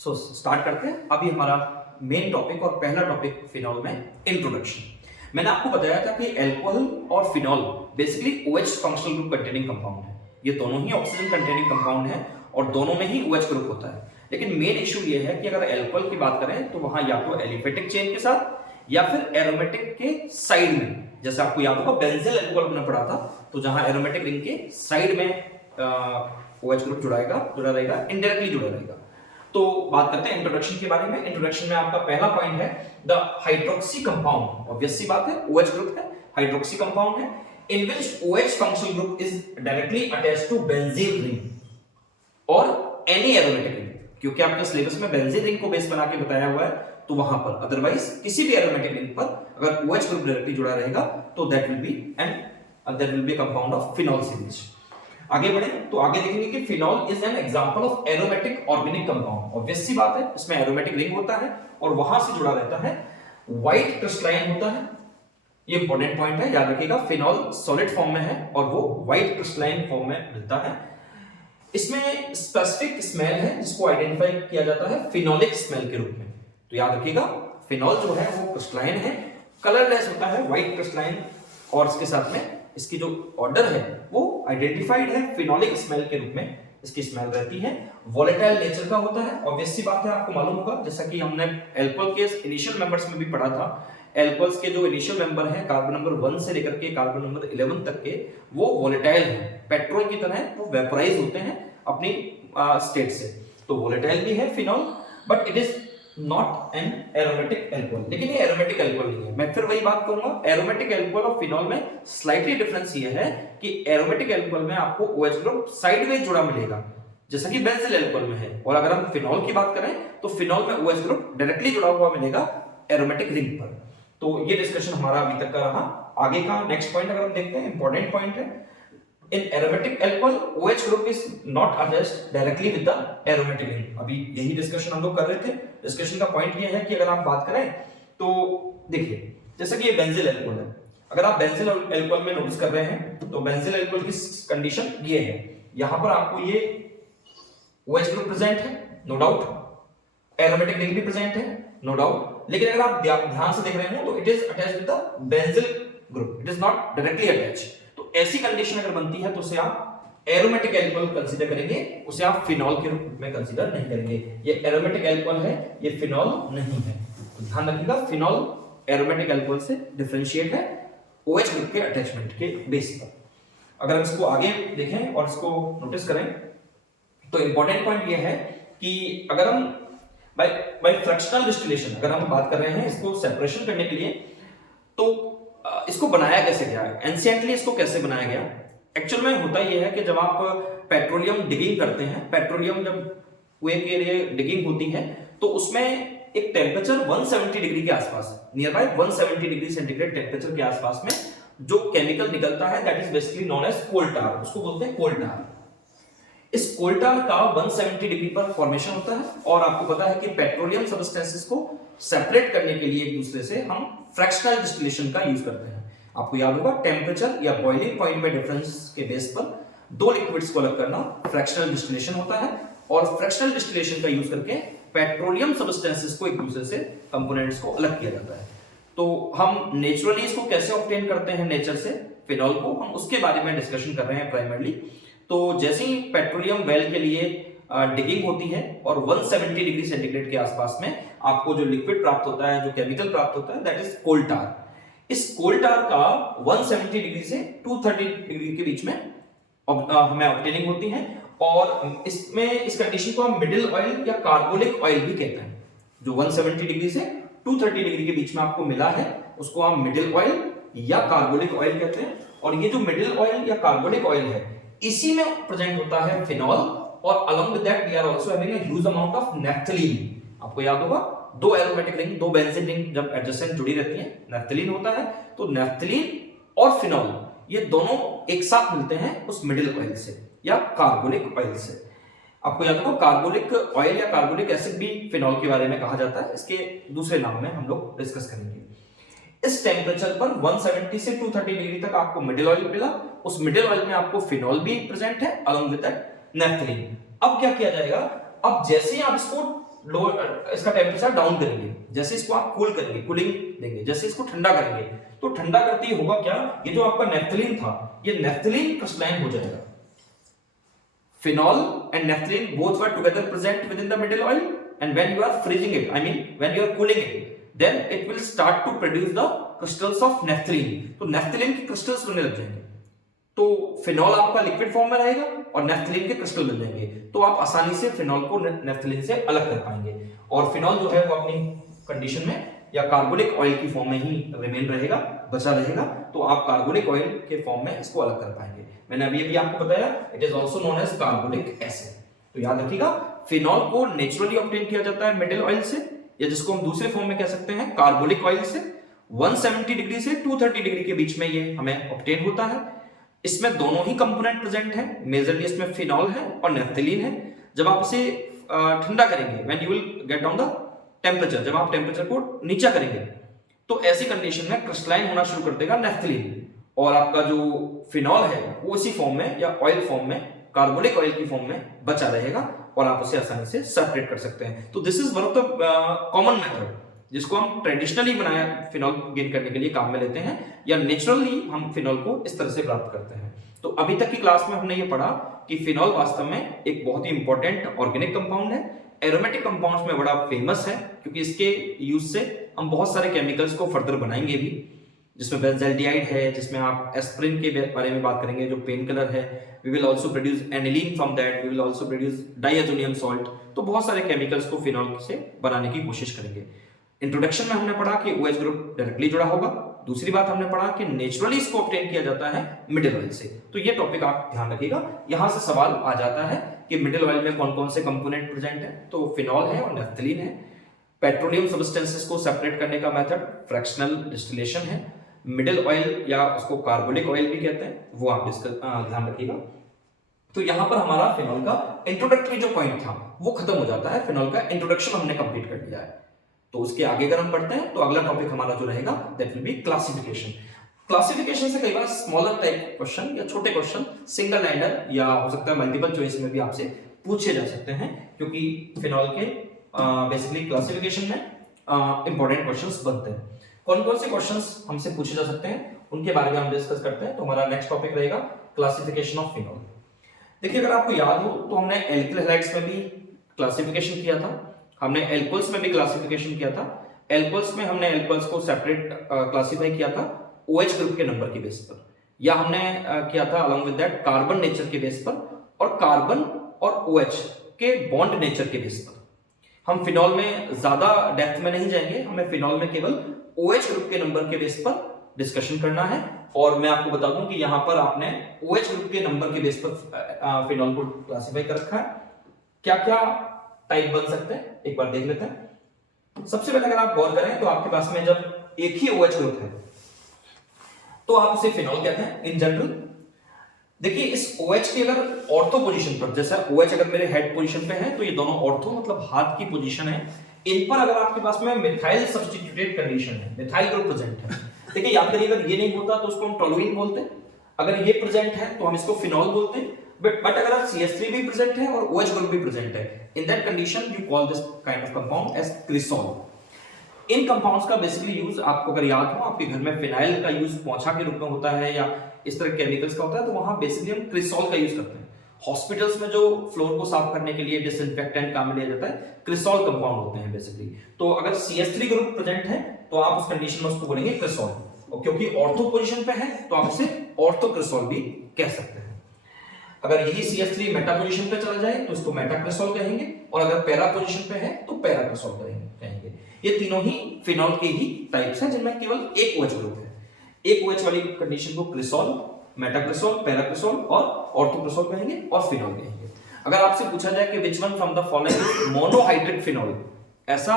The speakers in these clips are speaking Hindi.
स्टार्ट करते हैं अभी हमारा मेन टॉपिक और पहला टॉपिक फिनॉल में इंट्रोडक्शन। मैंने आपको बताया था कि अल्कोहल और phenol basically OH functional group containing compound है। ये दोनों ही ऑक्सीजन कंटेनिंग कंपाउंड है और दोनों में ही OH ग्रुप होता है। लेकिन मेन इशू ये है कि अगर अल्कोहल की बात करें तो वहां या तो एलिफेटिक चेन के साथ या फिर एरोमेटिक के साइड में, जैसे आपको याद होगा बेंजील अल्कोहल हमने पढ़ा था, तो जहां एरोमेटिक रिंग के साइड में OH ग्रुप जुड़ा रहेगा, इनडायरेक्टली जुड़ा रहेगा। तो बात करते हैं इंट्रोडक्शन के बारे में। इंट्रोडक्शन में आपका पहला पॉइंट है द हाइड्रोक्सी कंपाउंड। ऑब्वियस सी बात है, OH ग्रुप है, हाइड्रोक्सी कंपाउंड है in which OH functional group is directly attached to benzene ring और एनी एरोमेटिक रिंग, क्योंकि आपके सिलेबस में बेंजीन रिंग को बेस बना के बताया हुआ है, तो वहां पर अदरवाइज किसी भी एरोमेटिक रिंग पर अगर OH ग्रुप डायरेक्टली जुड़ा रहेगा तो that will be compound of phenol series. आगे बढ़े तो आगे देखेंगे कि phenol is an example of aromatic organic compound. Obvious सी बात है, इसमें एरोमेटिक रिंग होता है और वहां से जुड़ा रहता है, व्हाइट क्रिस्टलाइन होता है। ये इंपॉर्टेंट पॉइंट है, याद रखिएगा। फिनॉल सॉलिड फॉर्म में है और वो व्हाइट क्रिस्टलाइन फॉर्म में मिलता है। इसमें स्पेसिफिक स्मेल है जिसको आइडेंटिफाई किया जाता है फिनोलिक स्मेल के रूप में। तो याद रखिएगा, फिनॉल जो है वो क्रिस्टलाइन है, कलरलेस होता है, व्हाइट क्रिस्टलाइन, और इसके साथ में इसकी जो ऑर्डर है वो आइडेंटिफाइड है फिनोलिक स्मेल के रूप में इसकी स्मेल रहती है। वोलेटाइल नेचर का होता है। ऑब्वियस सी बात है, आपको मालूम होगा, जैसा कि हमने अल्कोहल के इनिशियल मेंबर्स में भी पढ़ा था, अल्कोहल्स के जो इनिशियल मेंबर हैं कार्बन नंबर 1 से लेकर के कार्बन नंबर 11 तक के, वो वोलेटाइल हैं, पेट्रोल की तरह वो वेपराइज होते हैं अपनी स्टेट से। तो वोलेटाइल भी है phenol, but it is not an aromatic alcohol. लेकिन ये एरोमेटिक अल्कोहल नहीं है। मैं फिर वही बात करूंगा, एरोमेटिक अल्कोहल और फिनॉल में स्लाइटली डिफरेंस ये है कि एरोमेटिक अल्कोहल में आपको OH ग्रुप साइडवेज जुड़ा मिलेगा, जैसा कि बेंजील अल्कोहल में है। और अगर हम फिनॉल की बात करें तो फिनॉल में OH ग्रुप डायरेक्टली जुड़ा हुआ मिलेगा एरोमेटिक रिंग पर। तो ये डिस्कशन हमारा अभी तक का रहा। आगे का नेक्स्ट पॉइंट अगर हम देखते हैं, इंपॉर्टेंट पॉइंट है, in aromatic alcohol OH group is not attached directly with the aromatic ring। अभी यही डिस्कशन हम लोग कर रहे थे। डिस्कशन का पॉइंट ये है कि अगर आप बात करें तो देखिए, जैसा कि ये बेंजील अल्कोहल है, अगर आप बेंजील अल्कोहल में नोटिस कर रहे हैं तो बेंजील अल्कोहल की कंडीशन ये है, यहां पर आपको ये OH ग्रुप प्रेजेंट है, नो डाउट, एरोमेटिक रिंग भी प्रेजेंट है, नो डाउट। लेकिन अगर आप ध्यान से देख रहे हो तो it is attached with the बेंजील group, it is not directly attached. तो ऐसी कंडीशन अगर बनती है तो उसे आप एरोमेटिक अल्कोहल कंसीडर करेंगे, उसे आप फिनॉल के रूप में कंसीडर नहीं करेंगे। ये एरोमेटिक अल्कोहल है, ये फिनॉल नहीं है। तो ध्यान रखिएगा, फिनॉल एरोमेटिक अल्कोहल से डिफरेंशिएट है OH ग्रुप के अटैचमेंट के बेस पर। अगर हम इसको आगे देखें और इसको नोटिस करें तो इंपॉर्टेंट पॉइंट ये है कि अगर हम बाय फ्रैक्शनल डिस्टिलेशन अगर हम बात कर रहे हैं इसको सेपरेशन करने के लिए, तो इसको बनाया कैसे गया है, एंशिएंटली इसको कैसे बनाया गया। एक्चुअल में होता यह है कि जब आप पेट्रोलियम डिगिंग करते हैं, पेट्रोलियम जब कुएं के लिए डिगिंग होती है तो उसमें एक टेम्परेचर 170 डिग्री के आसपास, near by 170 degree centigrade temperature के आसपास में जो केमिकल निकलता है that is basically known as coal tar, उसको बोलते हैं कोल टार। इस कोल टार का 170 डिग्री पर फॉर्मेशन होता है और आपको पता है कि पेट्रोलियम सब्सटेंसेस को सेपरेट करने के लिए एक दूसरे से हम फ्रैक्शनल डिस्टिलेशन का यूज करते हैं। आपको याद होगा, टेम्परेचर या बॉइलिंग पॉइंट में डिफरेंस के बेस पर दो लिक्विड्स को अलग करना फ्रैक्शनल डिस्टिलेशन होता है। और फ्रैक्शनल डिस्टिलेशन का यूज करके पेट्रोलियम सब्सटेंसेस को एक दूसरे से कंपोनेंट्स को अलग किया जाता है। तो हम नेचुरली इसको कैसे ऑब्टेन करते हैं नेचर से, फिनॉल को, हम उसके बारे में डिस्कशन कर रहे हैं प्राइमरली। तो जैसे ही पेट्रोलियम वेल के लिए डिगिंग होती है और 170 डिग्री सेंटीग्रेड के आसपास में आपको जो लिक्विड प्राप्त होता है, जो केमिकल प्राप्त होता है, दैट इज कोल टार। इस कोल टार का 170 डिग्री से 230 डिग्री के बीच में हमें ऑब्टेनिंग होती है और इसमें इस कंडीशन को हम मिडिल ऑयल या कार्बोनिक ऑयल भी कहते हैं। जो 170 डिग्री से 230 डिग्री के बीच में आपको मिला है उसको हम मिडिल ऑयल या कार्बोनिक ऑयल कहते हैं। और ये जो मिडिल ऑयल या कार्बोनिक ऑयल है, इसी में प्रेजेंट होता है फिनॉल और along with that we are also having a huge amount of naphthalene. आपको याद होगा, दो एरोमेटिक रिंग, दो बेंजीन रिंग जब एडजेसेंट जुड़ी रहती है, नैफ्थलीन होता है। तो नैफ्थलीन और फिनॉल ये दोनों एक साथ मिलते हैं उस मिडिल ऑयल से या कार्बोनिक ऑयल से। आपको याद होगा, कार्बोनिक ऑयल या कार्बोनिक एसिड भी फिनॉल के बारे में कहा जाता है, इसके दूसरे नाम में हम लोग डिस्कस करेंगे। इस टेम्परेचर पर 170 से 230 डिग्री तक आपको मिडिल ऑयल मिला, उस मिडिल ऑयल में आपको फिनॉल भी प्रेजेंट है अलोंग विद दैट नैफ्थलीन। अब क्या किया जाएगा, अब जैसे ही आप इसको लो इसका टेम्परेचर डाउन करेंगे, जैसे इसको आप कूल करेंगे, कूलिंग देंगे, जैसे इसको ठंडा करेंगे तो ठंडा करते ही होगा क्या, ये जो आपका नेफ्थलीन था ये नेफ्थलीन क्रिस्टलाइन हो जाएगा। Phenol and naphthalene both were together present within the middle oil, and when you are freezing it, I mean when you are cooling it, then it will start to produce the crystals of naphthalene. तो naphthalene के crystals बनने लग जाएंगे, तो फिनॉल आपका लिक्विड फॉर्म में रहेगा और नेफ्थलीन के क्रिस्टल मिल जाएंगे, तो आप आसानी से फिनॉल को नेफ्थलीन से अलग कर पाएंगे। और फिनॉल जो है वो अपनी कंडीशन में या कार्बोनिक ऑयल की फॉर्म में ही रिमेन रहेगा, बचा रहेगा, तो आप कार्बोनिक ऑयल के फॉर्म में इसको अलग कर पाएंगे। मैंने अभी आपको बताया it is also known as carbonic acid. तो याद रखिएगा फिनॉल को नेचुरली ऑब्टेन किया जाता है मिडिल ऑयल से, या जिसको हम दूसरे फॉर्म में कह सकते हैं कार्बोनिक ऑयल से। 170 डिग्री से 230 डिग्री के बीच में ये हमें ऑब्टेन होता है। इसमें दोनों ही कंपोनेंट प्रेजेंट है, मेजरली इसमें फिनॉल है और नेफ्थलीन है। जब आप इसे ठंडा करेंगे, when you will get down the temperature, जब आप टेम्परेचर को नीचा करेंगे तो ऐसी कंडीशन में क्रिस्टलाइन होना शुरू कर देगा नेफ्थलीन, और आपका जो फिनॉल है वो उसी फॉर्म में या ऑयल फॉर्म में, कार्बोनिक ऑयल की फॉर्म में बचा रहेगा और आप उसे आसानी से सेपरेट कर सकते हैं। तो this is one of the common method जिसको हम ट्रेडिशनली बनाया फिनॉल गेन करने के लिए काम में लेते हैं, या नेचुरली हम फिनॉल को इस तरह से प्राप्त करते हैं। तो अभी तक की क्लास में हमने ये पढ़ा कि फिनॉल वास्तव में एक बहुत ही इंपॉर्टेंट ऑर्गेनिक कंपाउंड है, एरोमेटिक कंपाउंड्स में बड़ा फेमस है, क्योंकि इसके यूज से हम बहुत सारे केमिकल्स को फर्दर बनाएंगे भी, जिसमें बेंजल्डिहाइड है, जिसमें आप एस्प्रिन के बारे में बात करेंगे जो पेन किलर है। We will also produce aniline from that, we will also produce diazonium salt. तो बहुत सारे केमिकल्स को फिनॉल से बनाने की कोशिश करेंगे। इंट्रोडक्शन में हमने पढ़ा कि OH ग्रुप डायरेक्टली जुड़ा होगा। दूसरी बात हमने पढ़ा कि नेचुरली इसको ऑब्टेन किया जाता है मिडिल ऑयल से। तो ये टॉपिक आप ध्यान रखिएगा। यहां से सवाल आ जाता है कि मिडिल ऑयल में कौन कौन से कंपोनेंट प्रेजेंट है, तो फिनॉल है और नेफ्थलीन है। पेट्रोलियम सब्सटेंसेस को सेपरेट करने का मेथड फ्रैक्शनल डिस्टिलेशन है। मिडिल ऑयल या उसको कार्बोनिक ऑयल भी कहते हैं, वो आप ध्यान रखिएगा। तो यहां पर हमारा फिनॉल का इंट्रोडक्टरी जो पॉइंट था वो खत्म हो जाता है। फिनॉल का इंट्रोडक्शन हमने कंप्लीट कर दिया है। तो उसके आगे अगर हम बढ़ते हैं तो अगला टॉपिक हमारा जो रहेगा that will B classification. Classification से कई बार स्मॉलर टाइप क्वेश्चन या छोटे क्वेश्चन सिंगल लाइनर या हो सकता है मल्टीपल चॉइस में भी आपसे पूछे जा सकते हैं, क्योंकि फिनॉल के बेसिकली क्लासिफिकेशन में इंपॉर्टेंट क्वेश्चंस बनते हैं। कौन कौन से क्वेश्चंस हमसे पूछे जा सकते हैं उनके बारे में हम डिस्कस करते हैं। तो हमारा नेक्स्ट टॉपिक रहेगा क्लासिफिकेशन ऑफ फिनॉल। देखिए अगर आपको याद हो तो हमने एल्किल हैलाइड्स में भी क्लासिफिकेशन किया था, हमने एल्कोहल्स में भी क्लासिफिकेशन किया था। एल्कोहल्स में हमने एल्कोहल्स को सेपरेट क्लासिफाई किया था OH ग्रुप के नंबर के बेस पर, या हमने किया था along with that carbon nature के बेस पर, और कार्बन और OH के बॉन्ड नेचर के बेस पर। हम फिनॉल में ज्यादा डेप्थ में नहीं जाएंगे, हमें फिनॉल में केवल OH ग्रुप के नंबर के बेस पर डिस्कशन करना है। और मैं आपको बता दूं कि यहां पर आपने OH ग्रुप के नंबर के बेस पर फिनॉल को क्लासिफाई कर रखा है। क्या क्या टाइप बन सकते हैं एक बार देख लेते हैं। सबसे पहले अगर आप गौर करें तो आपके पास में जब एक ही OH ग्रुप है तो आप उसे फिनॉल कहते हैं इन जनरल। देखिए इस OH की अगर ऑर्थो पोजीशन पर, जैसा OH अगर मेरे हेड पोजीशन पे है तो ये दोनों ऑर्थो मतलब हाथ की पोजीशन है, इन पर अगर आपके पास में मिथाइल सब्स्टिट्यूटेड कंडीशन है, मिथाइल ग्रुप प्रेजेंट है। देखिए याद करिए अगर ये नहीं होता तो उसको हम टोलुइन बोलते हैं, अगर ये प्रेजेंट है तो हम इसको फिनॉल बोलते हैं। बट अगर CH3 भी प्रेजेंट है और OH ग्रुप भी प्रेजेंट है, in that condition you call this kind of compound as cresol. इन कंपाउंड्स का बेसिकली यूज आपको अगर याद हो, आपके घर में फिनाइल का यूज पोंछा के रूप में होता है या इस तरह केमिकल्स का होता है, तो वहां बेसिकली हम क्रिसॉल का यूज करते हैं। हॉस्पिटल्स में जो फ्लोर को साफ करने के लिए डिसइंफेक्टेंट काम में लिया जाता है, क्रिसॉल कंपाउंड होते हैं बेसिकली। तो अगर CH3 ग्रुप प्रेजेंट है तो आप उस कंडीशन में उसको बोलेंगे क्रिसॉल, और क्योंकि ऑर्थो पोजीशन पे है तो आप उसे ऑर्थो क्रिसॉल भी कह सकते हैं। अगर यही CH3 मेटा पोजीशन पे चला जाए तो इसको मेटा क्रिसॉल कहेंगे, और अगर पैरा पोजीशन पे है तो पैरा क्रिसॉल कहेंगे। ये तीनों ही फिनॉल के ही टाइप्स हैं जिनमें केवल एक OH ग्रुप है। एक OH वाली कंडीशन को क्रिसॉल, मेटा क्रिसॉल, पैरा क्रिसॉल और ऑर्थो क्रिसॉल कहेंगे और फिनॉल कहेंगे। अगर आपसे पूछा जाए कि which one from the following is monohydric phenol, ऐसा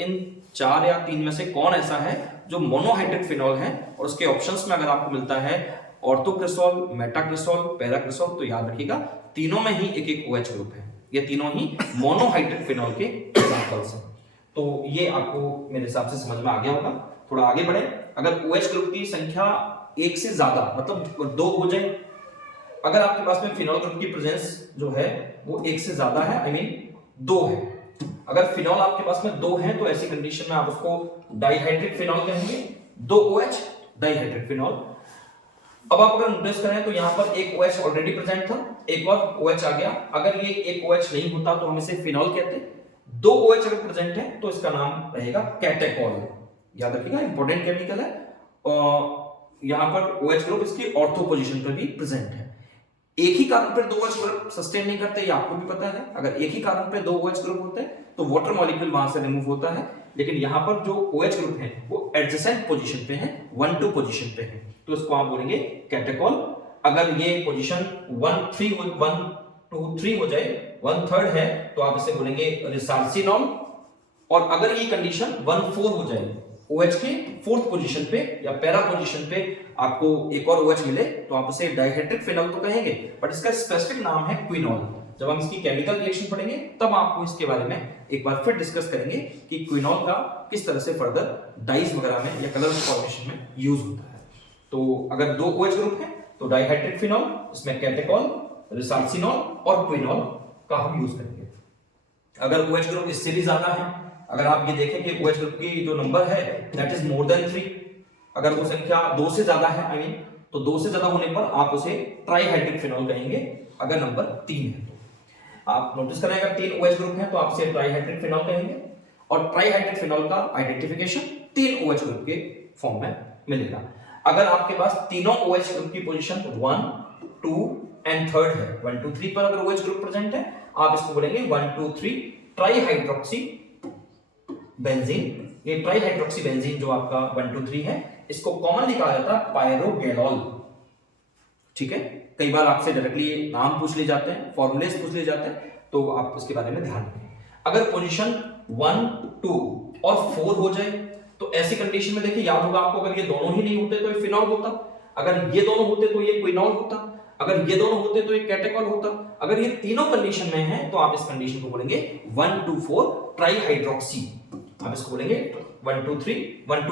इन 4 या 3 में से कौन ऐसा है जो मोनोहाइड्रिक फिनॉल है, और उसके ऑप्शंस में अगर आपको मिलता है ऑर्थो क्रिसॉल, मेटा क्रिसॉल, पैरा क्रिसॉल, तो याद रखिएगा तीनों में ही एक एक OH ग्रुप है। ये तीनों ही मोनोहाइड्रिक फिनॉल के एग्जांपल्स हैं। तो ये आपको मेरे हिसाब से समझ में आ गया होगा। थोड़ा आगे बढ़े, अगर OH ग्रुप की संख्या 1 से ज्यादा मतलब 2 हो जाए, अगर आपके पास में फिनॉल ग्रुप की प्रेजेंस जो है वो 1 से ज्यादा है, आई मीन 2 है, अगर फिनॉल आपके पास में दो हैं तो ऐसी कंडीशन में आप उसको डाइहाइड्रिक फिनॉल कहेंगे, दो OH डाइहाइड्रिक फिनॉल। अब आप अगर नोटिस करें तो यहां पर एक OH ऑलरेडी प्रेजेंट था, एक और OH आ गया। अगर ये एक OH नहीं होता तो हम इसे फिनॉल कहते हैं। दो OH अगर प्रेजेंट है तो इसका नाम रहेगा कैटेकॉल। याद रखिएगा, इंपॉर्टेंट केमिकल है। यहां पर OH ग्रुप इसकी ऑर्थो पोजीशन पर भी प्रेजेंट है। एक ही कार्बन पर दो OH ग्रुप सस्टेन नहीं करते, ये आपको भी पता है। अगर एक ही कार्बन पे दो OH ग्रुप होते हैं तो वाटर मॉलिक्यूल वहां से रिमूव होता है, लेकिन यहाँ पर जो OH ग्रुप है वो एडजेसेंट पोजीशन पे है, 1-2 पोजीशन पे है, तो इसको आप बोलेंगे कैटेकॉल। अगर ये पोजीशन 1-3 हो जाए, 1/3 है, तो आप इसे बोलेंगे रिसार्सिनॉल। और अगर ये कंडीशन 1-4 हो जाए, OH के 4th पोजीशन पे या पैरा पोजीशन पे आपको एक और OH मिले, तो आप उसे डाइहाइड्रिक फिनॉल तो कहेंगे, बट इसका स्पेसिफिक नाम है क्विनॉल। जब हम इसकी केमिकल रिएक्शन पढ़ेंगे तब आपको इसके बारे में एक बार फिर डिस्कस करेंगे कि क्विनॉल का किस तरह से फर्दर डाइज वगैरह में या कलर फॉर्मेशन में यूज होता है। तो अगर दो OH ग्रुप है तो डाइहाइड्रिक फिनॉल, इसमें कैटेकॉल, रिसार्सिनॉल और क्विनॉल का हम यूज करेंगे। अगर OH ग्रुप इससे भी ज्यादा है, अगर आप ये देखें कि OH ग्रुप की जो नंबर है दैट इज मोर देन 3, अगर वो संख्या 2 से ज्यादा है, आई मीन, तो 2 से ज्यादा होने पर आप उसे ट्राइहाइड्रिक फिनॉल कहेंगे। अगर नंबर 3 है तो आप नोटिस करें, अगर 3 OH ग्रुप हैं तो आप इसे ट्राइहाइड्रिक फिनॉल कहेंगे। और ट्राइहाइड्रिक फिनॉल का आइडेंटिफिकेशन 3 OH ग्रुप के फॉर्म में मिलेगा। अगर आपके पास तीनों OH ग्रुप की पोजीशन 1, 2 एंड 3 है, 1, 2, 3 पर अगर OH ग्रुप प्रेजेंट है, आप इसको बोलेंगे 1, 2, 3 ट्राइहाइड्रोक्सी बेंजीन। ये ट्राइहाइड्रोक्सी बेंजीन जो आपका 1, 2, 3 है, इसको कॉमनली कहा जाता है पायरोगेनॉल। ठीक है, कई बार आपसे डायरेक्टली नाम पूछ लिए जाते हैं, फॉर्मूलेस पूछ लिए जाते हैं, तो आप इसके बारे में ध्यान रखें। अगर पोजीशन 1, 2 और 4 हो जाए तो ऐसी कंडीशन में देखिए, याद होगा आपको, अगर ये दोनों ही नहीं होते तो ये फिनॉल होता, अगर ये दोनों होते तो ये क्विनॉल होता, अगर ये दोनों होते तो ये कैटेकॉल होता। अगर ये तीनों कंडीशन में है तो आप इस कंडीशन को बोलेंगे 1, 2, 4 ट्राइहाइड्रोक्सी। आप इसको बोलेंगे 1, 2,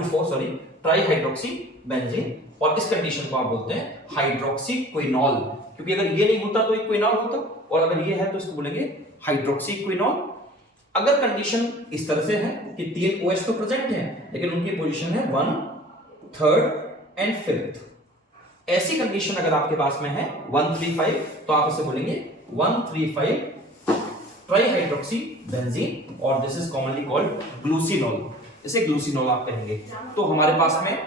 4 सॉरी ट्राइहाइड्रोक्सी बेंजीन। और इस कंडीशन को आप बोलते हैं हाइड्रोक्सी क्विनॉल, क्योंकि अगर ये नहीं होता तो ये क्विनॉल होता, और अगर ये है तो इसको बोलेंगे हाइड्रोक्सी क्विनॉल। अगर कंडीशन इस तरह से है कि 3 OH तो प्रेजेंट हैं लेकिन उनकी पोजीशन है 1, 3 एंड 5th, ऐसी कंडीशन अगर आपके पास में है 135, तो आप इसे बोलेंगे 135 ट्राइहाइड्रोक्सी बेंजीन, और दिस इज कॉमनली कॉल्ड ग्लूसिनॉल। इसे ग्लूसिनॉल आप कहेंगे। तो हमारे पास में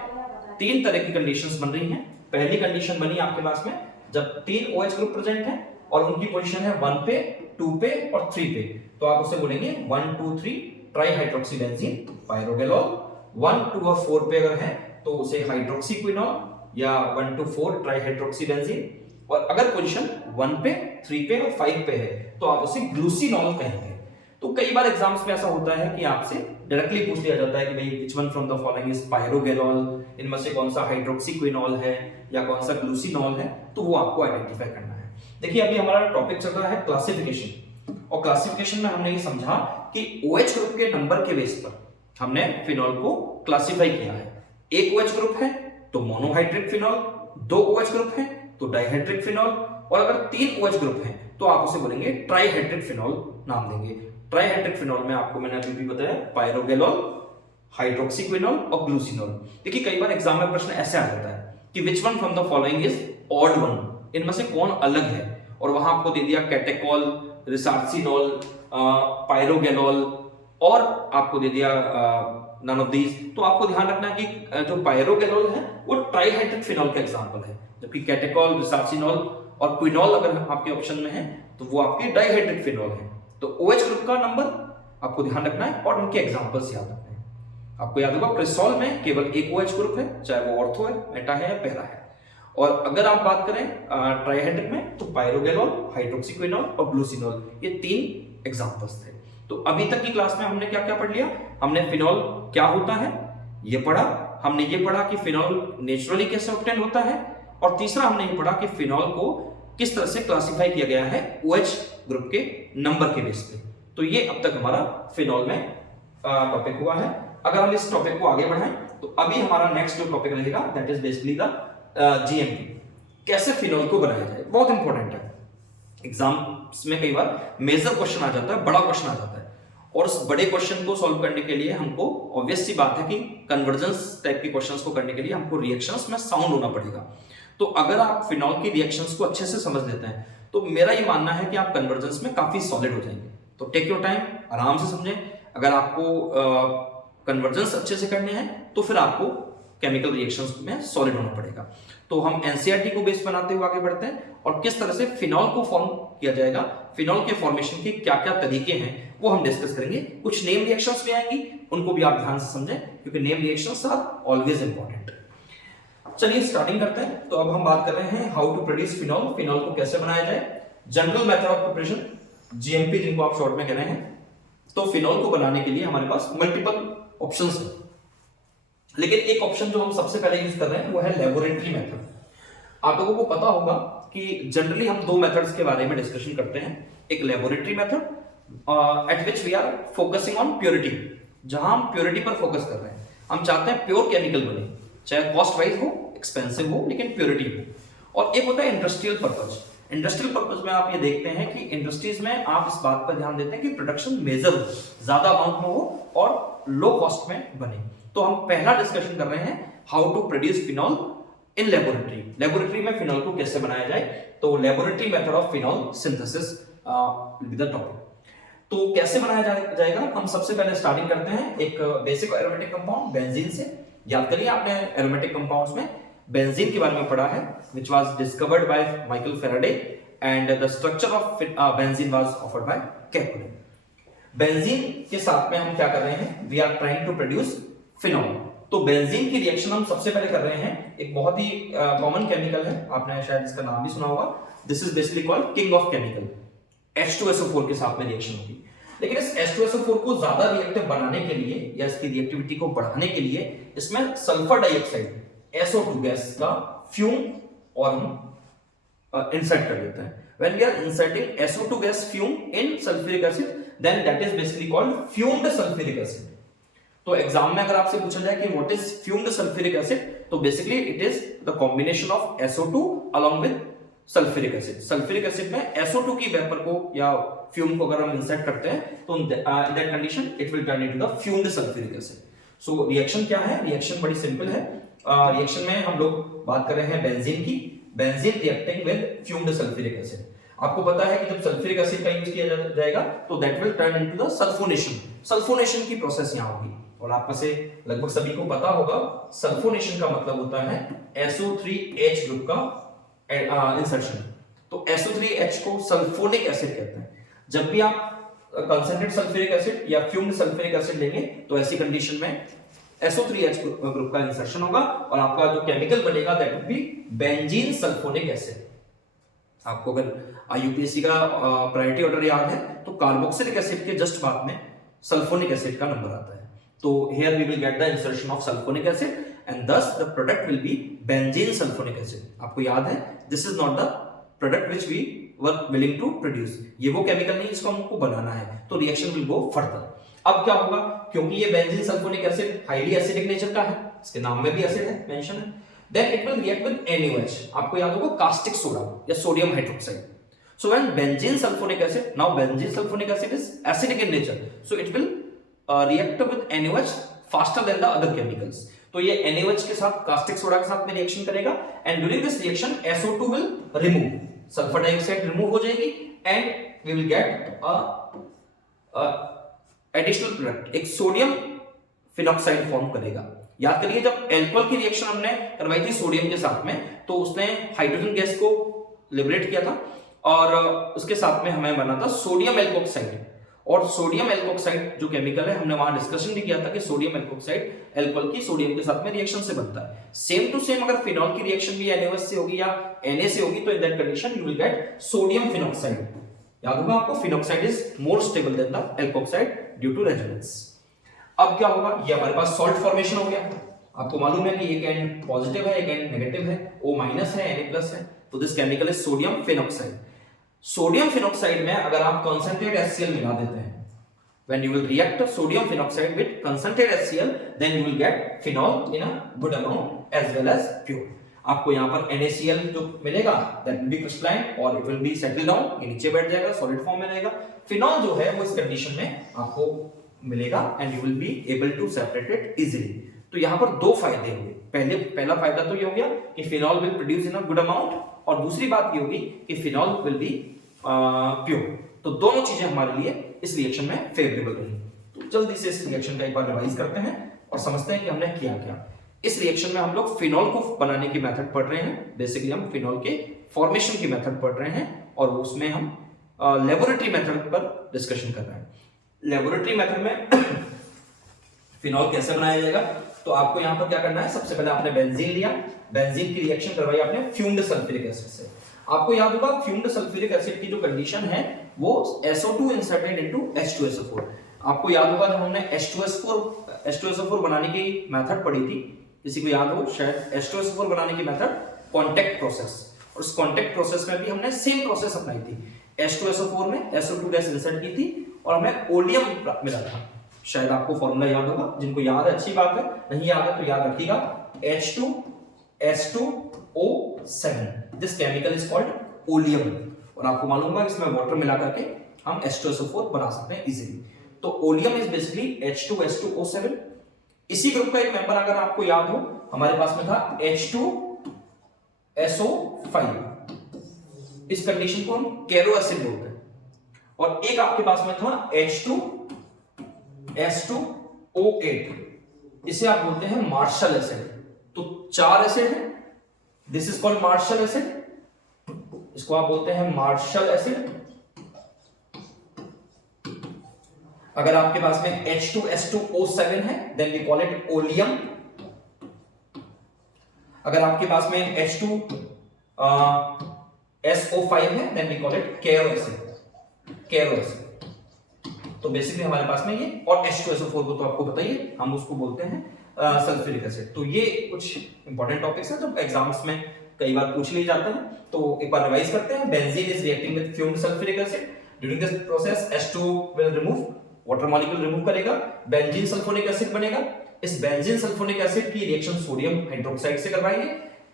3 तरह की कंडीशंस बन रही हैं। पहली कंडीशन बनी आपके पास में जब 3 OH ग्रुप प्रेजेंट है और उनकी पोजीशन है 1 पे, 2 पे और 3 पे, तो आप उसे बोलेंगे 1, 2, 3 ट्राइहाइड्रोक्सी बेंजीन पायरोगेनॉल। 1, 2 और 4 पे अगर है तो उसे हाइड्रोक्सी क्विनॉल या 1, 2, 4 ट्राइहाइड्रोक्सी बेंजीन। और अगर पोजीशन 1 पे, 3 पे और 5 पे है तो आप उसे ग्लूसिनॉल कहेंगे। तो कई बार एग्जाम्स में ऐसा होता है कि आपसे डायरेक्टली पूछ लिया जाता है कि भाई which one from the following is pyrogallol, इनमें से कौन सा हाइड्रोक्सी क्विनॉल है या कौन सा ग्लूसिनॉल है, तो वो आपको आइडेंटिफाई करना है। देखिए, अभी हमारा टॉपिक चल रहा है क्लासिफिकेशन, और क्लासिफिकेशन में हमने ये समझा कि OH ग्रुप के नंबर के बेस पर हमने फिनॉल को क्लासिफाई किया है। एक OH ग्रुप है तो मोनोहाइड्रिक फिनॉल, 2 OH ग्रुप है तो डाइहाइड्रिक फिनॉल, और अगर 3 OH ग्रुप है तो आप उसे बोलेंगे ट्राइहाइड्रिक फिनॉल नाम देंगे। ट्राइहाइड्रिक फिनॉल में आपको मैंने अभी भी बताया पायरोगेनॉल, हाइड्रोक्सी क्विनॉल और ग्लूसिनॉल। देखिए, कई बार एग्जाम में प्रश्न ऐसे आ जाता है कि which one from the following is odd one, इनमें से कौन अलग है, और वहां आपको दे दिया कैटेकॉल, रिसार्सिनॉल, पायरोगेनॉल, और आपको दे दिया नन ऑफ दीज। तो आपको ध्यान रखना है कि जो पायरोगेनॉल है वो ट्राइहाइड्रिक फिनॉल का एग्जांपल है, जबकि कैटेकॉल, रिसार्सिनॉल और क्विनॉल अगर आपके ऑप्शन में है तो वो आपके डाइहाइड्रिक फिनॉल है। तो OH ग्रुप का नंबर आपको ध्यान रखना है और उनके एग्जांपल्स याद रखने हैं। आपको याद होगा क्रिसॉल में केवल एक OH ग्रुप है, चाहे वो ऑर्थो है, मेटा है या पैरा है। और अगर आप बात करें ट्राइहाइड्रिक में तो पायरोगेनॉल, हाइड्रोक्सीक्विनॉल और ग्लूसिनॉल, ये 3 एग्जांपल्स थे। तो अभी तक की क्लास में हमने क्या क्या पढ़ लिया? हमने फिनॉल क्या होता है ये पढ़ा, हमने ये पढ़ा कि फिनॉल नेचुरली कैसे ऑब्टेन होता है, और तीसरा हमने ये पढ़ा कि फिनॉल को किस तरह से क्लासिफाई किया गया है OH ग्रुप के नंबर के बेस पे। तो ये अब तक हमारा फिनॉल में टॉपिक हुआ है। अगर हम इस टॉपिक को आगे बढ़ाएं तो अभी हमारा नेक्स्ट जो टॉपिक रहेगा that is basically the GMP, कैसे फिनॉल को बनाया जाए। बहुत इंपॉर्टेंट है, एग्जाम्स में कई बार मेजर क्वेश्चन आ जाता है, बड़ा क्वेश्चन आ जाता है, और उस बड़े क्वेश्चन को सॉल्व करने के लिए हमको ऑब्वियस सी बात है कि कन्वर्जेंस टाइप के क्वेश्चंस को करने के लिए हमको रिएक्शंस में साउंड होना पड़ेगा। तो अगर आप फिनॉल की रिएक्शंस को अच्छे से समझ लेते हैं तो मेरा ये मानना है कि आप कन्वर्जेंस में काफी सॉलिड हो जाएंगे। तो टेक योर टाइम, आराम से समझें। अगर आपको कन्वर्जेंस अच्छे से करने हैं तो फिर आपको केमिकल रिएक्शंस में सॉलिड होना पड़ेगा। तो हम एनसीईआरटी को बेस बनाते हुए आगे बढ़ते हैं और किस तरह से फिनॉल को फॉर्म किया जाएगा, फिनॉल के फॉर्मेशन के क्या क्या तरीके हैं वो हम डिस्कस करेंगे। कुछ नेम रिएक्शंस भी आएंगी, उनको भी आप ध्यान से समझें क्योंकि name reactions are always important. चलिए स्टार्टिंग करते हैं। तो अब हम बात कर रहे हैं how to produce phenol, phenol को कैसे बनाया जाए, general method of preparation, GMP जिनको आप शॉर्ट में कह रहे हैं। तो फिनॉल को बनाने के लिए हमारे पास मल्टीपल ऑप्शंस हैं, लेकिन एक ऑप्शन जो हम सबसे पहले यूज कर रहे हैं वो है लेबोरेटरी मेथड। आप लोगों को पता होगा कि जनरली हम दो मेथड्स के बारे में डिस्कशन करते हैं, एक laboratory method at which we are focusing on purity, जहां हम प्योरिटी पर फोकस कर रहे हैं। हम चाहते हैं प्योर केमिकल बने, चाहे कॉस्ट वाइज हो, एक्सपेंसिव हो, लेकिन प्योरिटी हो। और एक होता है इंडस्ट्रियल पर्पज। इंडस्ट्रियल पर्पज में आप ये देखते हैं कि इंडस्ट्रीज में आप इस बात पर ध्यान देते हैं कि प्रोडक्शन मेजर हो, ज्यादा अमाउंट में हो और लो कॉस्ट में बने। तो हम पहला डिस्कशन कर रहे हैं how to produce phenol in laboratory. Laboratory में फिनॉल को कैसे बनाया जाए, तो laboratory method of phenol synthesis with the topic. तो कैसे बनाया जाएगा, हम सबसे पहले स्टार्टिंग करते हैं एक बेसिक एरोमेटिक कंपाउंड बेंजीन से। याद करिए आपने एरोमेटिक कंपाउंड्स में बेंजीन के बारे में पढ़ा है, which was discovered by Michael Faraday and the structure of benzene was offered by Kekule. Benzene के साथ में हम क्या कर रहे हैं, we are trying to produce phenol. तो बेंजीन की रिएक्शन हम सबसे पहले कर रहे हैं, एक बहुत ही कॉमन केमिकल है, आपने शायद इसका नाम भी सुना होगा, this is basically called king of chemical, H2SO4 के साथ में रिएक्शन होगी। लेकिन इस H2SO4 को ज्यादा रिएक्टिव बनाने के लिए या इसकी रिएक्टिविटी को बढ़ाने के लिए इसमें सल्फर डाइऑक्साइड SO2 गैस का फ्यूम और हम इंसर्ट कर देते हैं। When we are inserting SO2 gas fume in sulfuric acid, then that is basically called fumed sulfuric acid. तो एग्जाम में अगर आपसे पूछा जाए कि व्हाट इज फ्यूम्ड सल्फ्यूरिक एसिड, तो basically it is the combination of SO2 along with sulphuric acid. Sulphuric acid में SO2 की वेपर को या फ्यूम को अगर हम इंसर्ट करते हैं तो in that condition it will turn into the fumed sulphuric acid. So reaction क्या है, रिएक्शन बड़ी सिंपल है। रिएक्शन में हम लोग बात कर रहे हैं बेंजीन की, benzene reacting with fumed sulphuric acid. आपको पता है कि जब सल्फ्यूरिक एसिड का यूज किया जाएगा तो that will turn into the sulphonation. Sulphonation की प्रोसेस यहां होगी और आप में से लगभग सभी को पता होगा सल्फोनेशन का मतलब होता है SO3H ग्रुप का इंसर्शन। तो SO3H को सल्फोनिक एसिड कहते हैं। जब भी आप कंसंट्रेट सल्फ्यूरिक एसिड या फ्यूम्ड सल्फ्यूरिक एसिड लेंगे तो ऐसी कंडीशन में SO3H ग्रुप का इंसर्शन होगा और आपका जो केमिकल बनेगा that will B benzene sulphonic acid. आपको अगर IUPAC का प्रायोरिटी ऑर्डर याद है तो कार्बोक्सिलिक एसिड के जस्ट बाद में सल्फोनिक एसिड का नंबर आता है। तो here we will get the insertion of sulfonic acid and thus the product will be benzene sulfonic acid. आपको याद है this is not the product which we were willing to produce. ये वो केमिकल नहीं जिसको हमको बनाना है, तो रिएक्शन will go further. अब क्या होगा, क्योंकि ये benzene sulphonic acid highly acidic nature का है, इसके नाम में भी एसिड है, मेंशन है, then it will react with NaOH. आपको याद होगा कास्टिक सोडा या sodium hydroxide. So when benzene sulfonic acid, now benzene sulfonic acid is acidic in nature, so it will react with NaOH faster than the other chemicals. तो ये NaOH के साथ कास्टिक सोडा के साथ में रिएक्शन करेगा and during this reaction SO2 will remove, sulphur dioxide remove हो जाएगी and we will get a additional product, एक सोडियम फिनॉक्साइड फॉर्म करेगा। याद करिए जब एल्कोहल की रिएक्शन हमने करवाई थी सोडियम के साथ में तो उसने हाइड्रोजन गैस को लिबरेट किया था और उसके साथ में हमें बना था सोडियम एल्कोक्साइड। और सोडियम एल्कोक्साइड जो केमिकल है हमने वहां डिस्कशन भी किया था कि सोडियम एल्कोक्साइड एल्कोहल की सोडियम के साथ में रिएक्शन से बनता है। सेम टू सेम अगर फिनॉल की रिएक्शन भी NaOH से होगी या Na से होगी तो in that condition you will get sodium phenoxide. याद होगा आपको phenoxide is more stable than the alkoxide due to resonance. अब क्या होगा, ये हमारे पास सॉल्ट फॉर्मेशन हो गया। आपको मालूम है कि एक एंड पॉजिटिव है एक एंड नेगेटिव है, O- है Na+ है, तो this chemical is sodium phenoxide. Sodium phenoxide में अगर आप कंसंट्रेट HCl मिला देते हैं, when you will react sodium phenoxide with concentrated HCl, then you will get phenol in a good amount as well as pure. आपको यहाँ पर NaCl जो मिलेगा दैट विल बी क्रिस्टलाइन और it will be settle down, ये नीचे बैठ जाएगा, सॉलिड फॉर्म में रहेगा। फिनॉल जो है वो इस कंडीशन में आपको मिलेगा and you will be able to separate it easily. तो यहाँ पर दो फायदे हुए, पहला फायदा तो ये हो गया कि phenol will produce in a good amount, और दूसरी बात ये होगी कि फिनॉल विल बी प्योर। तो दोनों चीजें हमारे लिए इस रिएक्शन में फेवरेबल रही। तो जल्दी से इस रिएक्शन का एक बार रिवाइज करते हैं और समझते हैं कि हमने किया क्या। इस रिएक्शन में हम लोग फिनॉल को बनाने की मेथड पढ़ रहे हैं। बेसिकली हम फिनॉल के फॉर्मेशन की मेथड पढ़ रहे हैं और उसमें हम लेबोरेटरी मेथड पर डिस्कशन कर रहे हैं। लेबोरेटरी मेथड में फिनॉल कैसे बनाया जाएगा, तो आपको यहाँ पर क्या करना है, सबसे पहले आपने बेंजीन लिया, बेंजीन की रिएक्शन करवाई आपने फ्यूम्ड सल्फ्यूरिक एसिड से। आपको याद होगा फ्यूम्ड सल्फ्यूरिक एसिड की जो कंडीशन है वो SO2 इंसर्टेड इनटू H2SO4। आपको याद होगा जब हमने H2SO4 बनाने की मेथड पढ़ी थी, किसी को याद हो शायद, H2SO4 बनाने की मेथड कांटेक्ट प्रोसेस, और उस कांटेक्ट प्रोसेस में भी हमने सेम प्रोसेस अपनाई थी। H2SO4 में SO2 गैस इंसर्ट की थी और हमें ओलियम मिला था। शायद आपको फॉर्मूला याद होगा, जिनको याद है अच्छी बात है, नहीं याद है तो याद रखिएगा, H2S2O7, this chemical is called oleum. और आपको मालूम होगा इसमें वाटर मिला करके हम H2SO4 बना सकते हैं इजीली। तो ओलियम इज बेसिकली H2S2O7। इसी ग्रुप का एक मेंबर अगर आपको याद हो, हमारे पास में था H2SO5, इस कंडीशन को हम केरो एसिड बोलते हैं, और एक आपके पास में था H2S2O8, इसे आप बोलते हैं मार्शल एसिड। तो 4 एसिड है, this is called Marshall acid, इसको आप बोलते हैं मार्शल एसिड। अगर आपके पास में H2S2O7 है then we call it oleum. अगर आपके पास में H2SO5 है then we call it Caro acid. तो बेसिकली हमारे पास में ये, और H2SO4 को तो आपको बताइए हम उसको बोलते हैं सल्फ्यूरिक एसिड। तो ये कुछ इंपॉर्टेंट टॉपिक्स हैं जो एग्जाम्स में कई बार पूछ लिए जाते हैं, तो एक बार रिवाइज करते हैं। Benzene is reacting with fumed sulphuric acid, during this process H2 will remove, water molecule remove करेगा, बेंजीन सल्फोनिक एसिड बनेगा। इस बेंजीन सल्फोनिक एसिड की रिएक्शन सोडियम हाइड्रोक्साइड से करवाएंगे,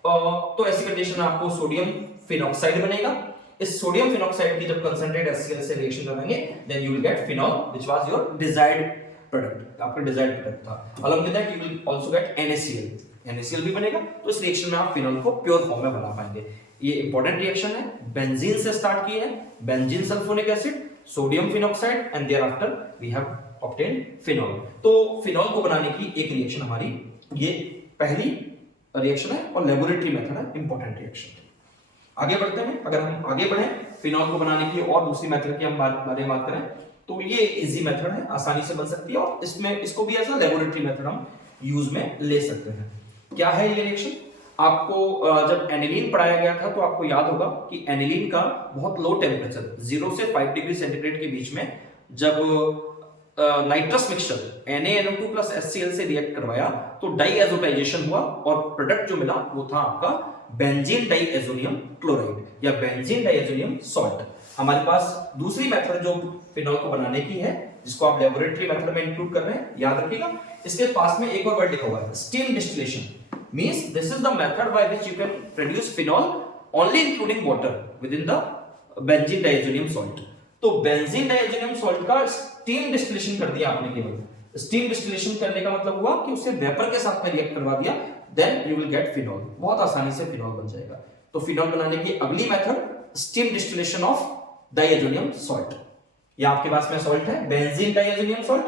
तो ऐसी कंडीशन में आपको सोडियम फिनॉक्साइड बनेगा। इस सोडियम फिनॉक्साइड की जब कंसंट्रेट HCl से रिएक्शन कराएंगे then you will get phenol which was your desired product, आपका डिजायर्ड प्रोडक्ट था। Along with that you will also get NaCl भी बनेगा। तो इस रिएक्शन में आप फिनॉल को प्योर फॉर्म में बना पाएंगे। ये इंपॉर्टेंट रिएक्शन है, बेंजीन से स्टार्ट की है, benzene sulphonic acid, sodium phenoxide and thereafter we have obtained phenol. तो फिनॉल को बनाने की एक रिएक्शन हमारी ये पहली रिएक्शन है और लेबोरेटरी मेथड है, इंपॉर्टेंट रिएक्शन। आगे बढ़ते हैं, अगर हम आगे बढ़े फिनॉल को बनाने की और दूसरी मेथड की हम बारे में बात करें तो ये इजी मेथड है, आसानी से बन सकती है, और इसमें इसको भी एज अ लेबोरेटरी मेथड हम यूज में ले सकते हैं। क्या है ये रिएक्शन? आपको जब एनिलीन पढ़ाया गया था तो आपको याद होगा कि एनिलीन का बहुत लो टेम्परेचर 0 से 5 डिग्री सेंटीग्रेड के बीच में जब nitrous mixture NaNO2 plus HCl से रिएक्ट करवाया तो डाईएजोटाइजेशन हुआ और प्रोडक्ट जो मिला वो था आपका बेंजीन डाईएजोनियम क्लोराइड या बेंजीन डाईएजोनियम सॉल्ट। हमारे पास दूसरी मेथड जो फिनॉल को बनाने की है जिसको आप लेबोरेटरी मेथड में इंक्लूड कर रहे हैं, याद रखिएगा इसके पास में एक और वर्ड लिखा हुआ है, steam distillation. Means this is the method by which you can produce phenol only including water within the benzene diazonium salt। तो बेंजीन डाइएजोनियम सॉल्ट का स्टीम डिस्टिलेशन कर दिया आपने केवल। स्टीम डिस्टिलेशन करने का मतलब हुआ कि उसे वेपर के साथ में रिएक्ट करवा दिया, then you will get phenol. बहुत आसानी से फिनॉल बन जाएगा। तो फिनॉल बनाने की अगली method steam distillation of diazonium salt. ये आपके पास में सॉल्ट है बेंजीन डाइएजोनियम सॉल्ट।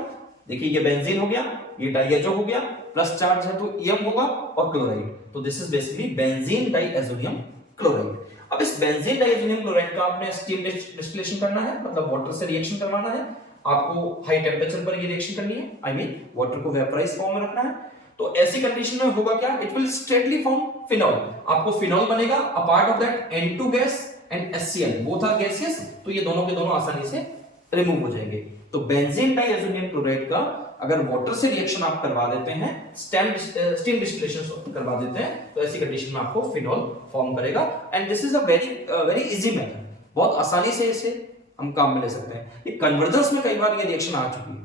देखिए ये बेंजीन हो गया, ये डाइएजो हो गया, प्लस चार्ज है तो EM होगा और क्लोराइड। तो this is basically benzene diazonium chloride. अब इस बेंजीन डाइएजोनियम क्लोराइड का आपने स्टीम डिस्टिलेशन करना है, मतलब वाटर से रिएक्शन करवाना है। आपको हाई टेंपरेचर पर ये रिएक्शन करनी है, आई मीन वाटर को वेपराइज फॉर्म में रखना है। तो ऐसी कंडीशन में होगा क्या, it will straightly form phenol. आपको फिनॉल बनेगा apart of that N2 gas and HCl, both are gases, तो ये दोनों के दोनों आसानी से रिमूव हो जाएंगे। तो बेंजीन डाइएजोनियम क्लोराइड का अगर वाटर से रिएक्शन आप करवा देते हैं, स्टीम डिस्टिलेशन करवा देते हैं, तो ऐसी कंडीशन में आपको फिनॉल फॉर्म करेगा। And this is a very easy method, बहुत आसानी से इसे हम काम में ले सकते हैं। ये कन्वर्जेंस में कई बार ये रिएक्शन आ चुकी है,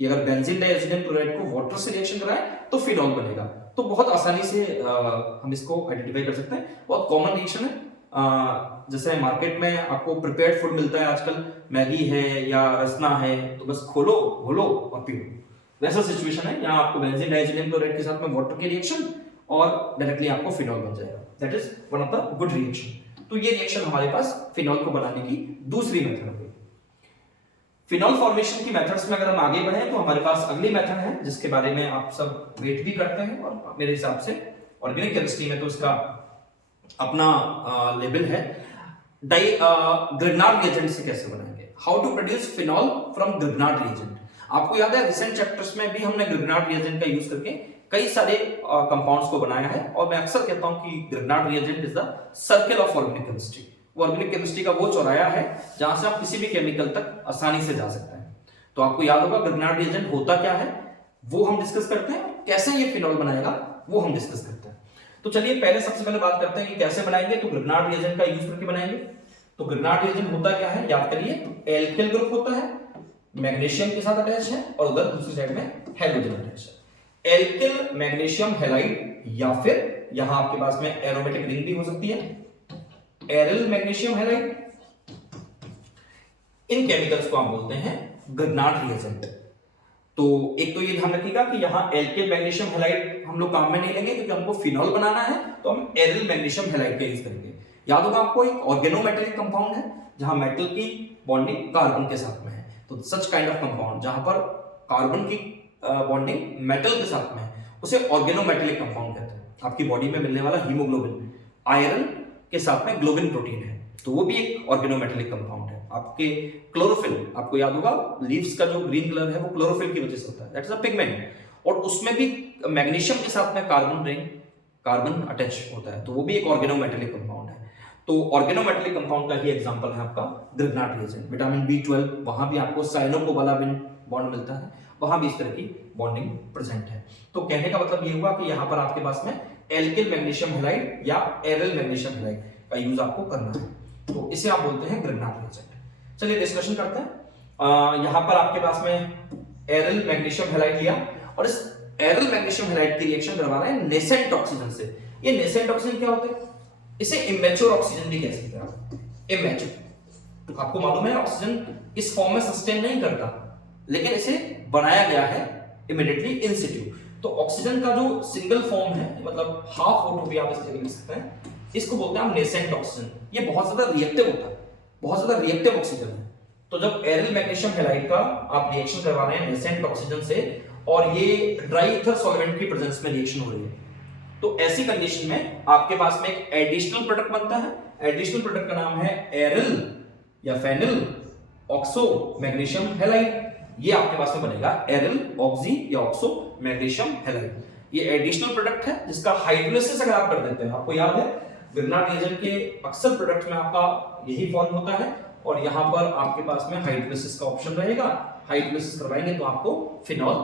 कि अगर बेंजीन डाइएथेनियम क्लोराइड को वाटर से रिएक्शन कराएं तो फिनॉल बनेगा। तो बहुत आसानी से हम इसको आइडेंटिफाई कर सकते हैं, बहुत कॉमन रिएक्शन है। जैसे मार्केट में आपको प्रिपेयर्ड फूड मिलता है आजकल, मैगी है या रसना है, तो बस खोलो घोलो और पियो, वैसा सिचुएशन है। यहाँ आपको बेंजीन डाइएथेनियम क्लोराइड के साथ में वाटर की रिएक्शन और डायरेक्टली आपको फिनॉल बन जाएगा। That is one of the good reaction. तो ये रिएक्शन हमारे पास फिनॉल को बनाने की दूसरी मेथड है। फिनॉल फॉर्मेशन की मेथड्स में अगर हम आगे बढ़े तो हमारे पास अगली मेथड है जिसके बारे में आप सब वेट भी करते हैं, और मेरे हिसाब से ऑर्गेनिक केमिस्ट्री में तो इसका अपना लेवल है। ग्रिग्नार्ड रिएजेंट से कैसे बनाएंगे, how to produce phenol from Grignard reagent. आपको याद है रिसेंट चैप्टर्स में भी हमने ग्रिग्नार्ड रिएजेंट का यूज करके कई सारे कंपाउंड्स को बनाया है, और मैं अक्सर कहता हूं कि Grignard reagent is the circle of organic chemistry. वो ऑर्गेनिक केमिस्ट्री का वो चौराया है जहां से आप किसी भी केमिकल तक आसानी से जा सकते हैं। तो आपको याद होगा ग्रिग्नार्ड रिएजेंट होता क्या है, वो हम डिस्कस करते हैं, कैसे ये फिनॉल बनाएगा वो हम डिस्कस करते हैं। तो चलिए पहले सबसे पहले बात करते हैं कि कैसे बनाएंगे। तो ग्रिग्नार्ड रिएजेंट का यूज करके बनाएंगे। तो ग्रिग्नार्ड रिएजेंट होता क्या है, याद करिए, एल्किल ग्रुप होता है, मैग्नीशियम के साथ अटैच है, और उधर दूसरी साइड में हैलोजन अटैच है। एल्किल मैग्नीशियम हैलाइड, या फिर यहां आपके पास में एरोमेटिक रिंग भी हो सकती है, एरिल मैग्नीशियम हैलाइड। इन केमिकल्स को हम बोलते हैं ग्रिग्नार्ड रिएजेंट। तो एक तो ये ध्यान रखिएगा कि यहां एल्किल मैग्नीशियम हैलाइड हम लोग काम में नहीं लेंगे, क्योंकि हमको फिनॉल बनाना है तो हम एरिल मैग्नीशियम हैलाइड का यूज करेंगे। याद होगा आपको, एक ऑर्गेनोमेटेलिक कंपाउंड है जहां मेटल की बॉन्डिंग कार्बन के साथ में है। तो सच काइंड ऑफ कंपाउंड जहां पर कार्बन की बॉन्डिंग मेटल के साथ में है उसे ऑर्गेनोमेटेलिक कंपाउंड कहते हैं। आपकी बॉडी में मिलने वाला हीमोग्लोबिन आयरन के साथ में ग्लोबिन प्रोटीन है, तो वो भी एक ऑर्गेनोमेटेलिक कंपाउंड है। आपके क्लोरोफिल, आपको याद होगा लीव्स का जो ग्रीन कलर है वो क्लोरोफिल की वजह से होता है, दैट इज अ पिगमेंट, और उसमें भी मैग्नीशियम के साथ में कार्बन रिंग, कार्बन अटैच होता है, तो वो भी एक ऑर्गेनोमेटेलिक कंपाउंड है। तो ऑर्गेनोमेटेलिक कंपाउंड का ही एग्जांपल है आपका ग्रिग्नार्ड रिएजेंट। विटामिन B12, वहां भी आपको साइनोकोबालामिन बॉन्ड मिलता है, वहां भी इस तरह की बॉन्डिंग प्रेजेंट है। तो कहने का मतलब ये हुआ कि यहां पर आपके पास में एल्किल मैग्नीशियम हैलाइड या एरिल मैग्नीशियम हैलाइड का यूज आपको करना है, तो इसे आप बोलते हैं ग्रिग्नार्ड रिएजेंट। चलिए डिस्कशन करते हैं। यहां पर आपके पास में एरिल मैग्नीशियम हैलाइड लिया, और इस एरिल मैग्नीशियम हैलाइड की रिएक्शन करवा रहे हैं नेसेंट ऑक्सीजन से। ये नेसेंट ऑक्सीजन क्या होता है, इसे इमेच्योर ऑक्सीजन भी कह सकते हैं। इमेच्योर, आपको मालूम है ऑक्सीजन इस फॉर्म में सस्टेन नहीं करता, लेकिन इसे बनाया गया है इमीडिएटली इन सिटू। तो ऑक्सीजन का जो सिंगल फॉर्म है, मतलब हाफ O2 भी आप इस तरह लिख सकते हैं, इसको बोलते हैं हम नेसेंट ऑक्सीजन। ये बहुत ज्यादा रिएक्टिव होता है, बहुत ज्यादा रिएक्टिव ऑक्सीजन है। तो जब एरिल मैग्नीशियम हैलाइड का आप रिएक्शन करवा रहे हैं नेसेंट ऑक्सीजन से, और ये ड्राई ईथर सॉल्वेंट की प्रेजेंस में रिएक्शन हो रही है, तो ऐसी कंडीशन में आपके पास में एक एडिशनल प्रोडक्ट बनता है। एडिशनल प्रोडक्ट का नाम है एरिल या फेनिल ऑक्सो मैग्नीशियम हैलाइड। ये आपके पास में बनेगा एरिल ऑक्सी या ऑक्सो मैग्नीशियम हैलाइड। ये एडिशनल प्रोडक्ट है जिसका हाइड्रोलिसिस अगर आप कर देते हैं, आपको याद है ग्रिग्नार्ड रिएजेंट के अक्सर प्रोडक्ट में आपका यही फॉर्म होता है, और यहां पर आपके पास में हाइड्रोलिसिस का ऑप्शन रहेगा। हाइड्रोलिसिस करवाएंगे तो आपको फिनॉल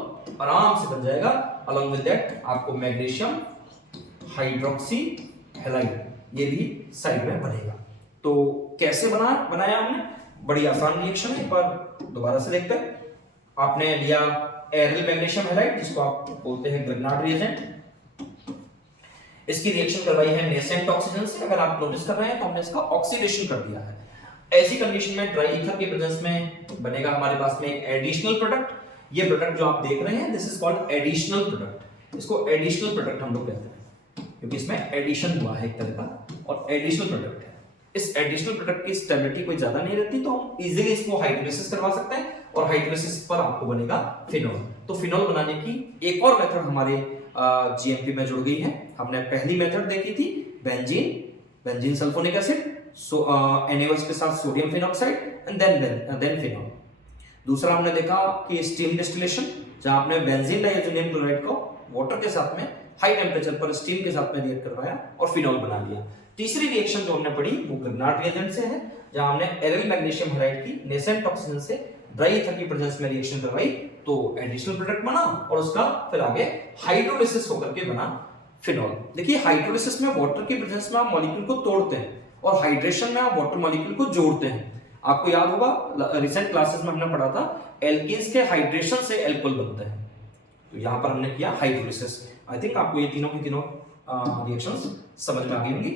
आराम से बन जाएगा। अलोंग विद दैट आपको मैग्नीशियम हाइड्रोक्सी हैलाइड ये भी साइड में बनेगा। तो कैसे बनाया हमने, बड़ी आसान रिएक्शन है, एक बार दोबारा से देखते हैं। आपने लिया एरिल मैग्नीशियम हैलाइड जिसको आप बोलते हैं ग्रिग्नार्ड रिएजेंट, इसकी रिएक्शन करवाई है नेसेंट ऑक्सीजन से। अगर आप नोटिस कर रहे हैं तो हमने इसका ऑक्सीडेशन कर दिया है। ऐसी कंडीशन में ड्राई ईथर के प्रेजेंस में बनेगा हमारे पास में एक एडिशनल प्रोडक्ट। ये प्रोडक्ट जो आप देख रहे हैं this is called additional product. इसको एडिशनल प्रोडक्ट हम लोग कहते हैं क्योंकि इसमें एडिशन हुआ है एक तरह का, और एडिशनल प्रोडक्ट है। इस एडिशनल प्रोडक्ट की स्टेबिलिटी कोई ज्यादा नहीं रहती, तो हम इजीली इसको हाइड्रोलिसिस करवा सकते हैं, और हाइड्रोलिसिस पर आपको बनेगा फिनॉल। तो फिनॉल बनाने की एक और मेथड हमारे जीएमपी में जुड़ गई है। हमने पहली मेथड देखी थी बेंजीन सल्फोनिक एसिड, NaOH के साथ sodium phenoxide and then phenol. दूसरा हमने देखा कि स्टीम डिस्टिलेशन, जहां आपने बेंजीन डाइएथेनियम क्लोराइड को वाटर के साथ में हाई टेम्परेचर पर स्टीम के साथ में रिएक्ट करवाया और फिनॉल बना लिया। तीसरी रिएक्शन जो हमने पढ़ी वो ग्रिग्नार्ड रिएजेंट से है, जहां हमने एरिल मैग्नीशियम हैलाइड की नेसेंट ऑक्सीजन से ड्राई ईथर की प्रेजेंस में रिएक्शन करवाई, तो एडिशनल प्रोडक्ट बना, और उसका फिर आगे हाइड्रोलिसिस होकर के बना फिनॉल। देखिए हाइड्रोलिसिस में वाटर की प्रेजेंस में आप मॉलिक्यूल को तोड़ते हैं, और हाइड्रेशन में आप वाटर मॉलिक्यूल को जोड़ते हैं। आपको याद होगा रिसेंट क्लासेस में हमने पढ़ा था एल्कीन्स के हाइड्रेशन से अल्कोहल बनते हैं, तो यहाँ पर हमने किया हाइड्रोलिसिस। आई थिंक आपको ये तीनों की तीनों रिएक्शंस समझ में आ गई होंगी।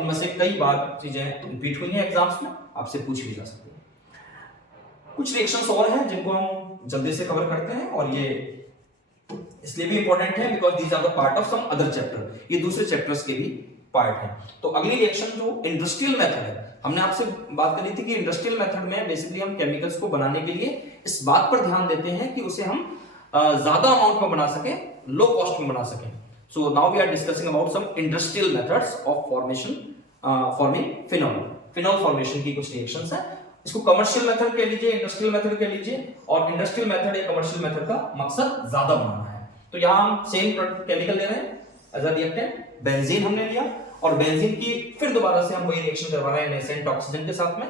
इनमें से कई बार चीजें रिपीट हुई हैं एग्जाम्स में, आपसे पूछी भी जा सकती है। कुछ रिएक्शंस और हैं जिनको हम जल्दी से कवर करते हैं, और ये इसलिए भी इंपॉर्टेंट है because these are the part of some other chapter, ये दूसरे चैप्टर्स के भी पार्ट है। तो अगली रिएक्शन जो इंडस्ट्रियल मेथड है, हमने आपसे बात करी थी कि इंडस्ट्रियल मेथड में बेसिकली हम केमिकल्स को बनाने के लिए इस बात पर ध्यान देते हैं कि उसे हम ज्यादा अमाउंट में बना सकें, लो कॉस्ट में बना सकें। So now we are discussing about some industrial methods of forming phenol. Phenol formation की कुछ रिएक्शंस हैं, इसको कमर्शियल मेथड कह लीजिए, इंडस्ट्रियल मेथड कह लीजिए, और इंडस्ट्रियल मेथड या कमर्शियल मेथड का मकसद ज्यादा बनाना है। तो यहां हम सेम केमिकल ले रहे हैं एज अ रिएक्टेंट, बेंजीन हमने लिया, और बेंजीन की फिर दोबारा से हम वही रिएक्शन करवा रहे हैं नेसेंट ऑक्सीजन के साथ में,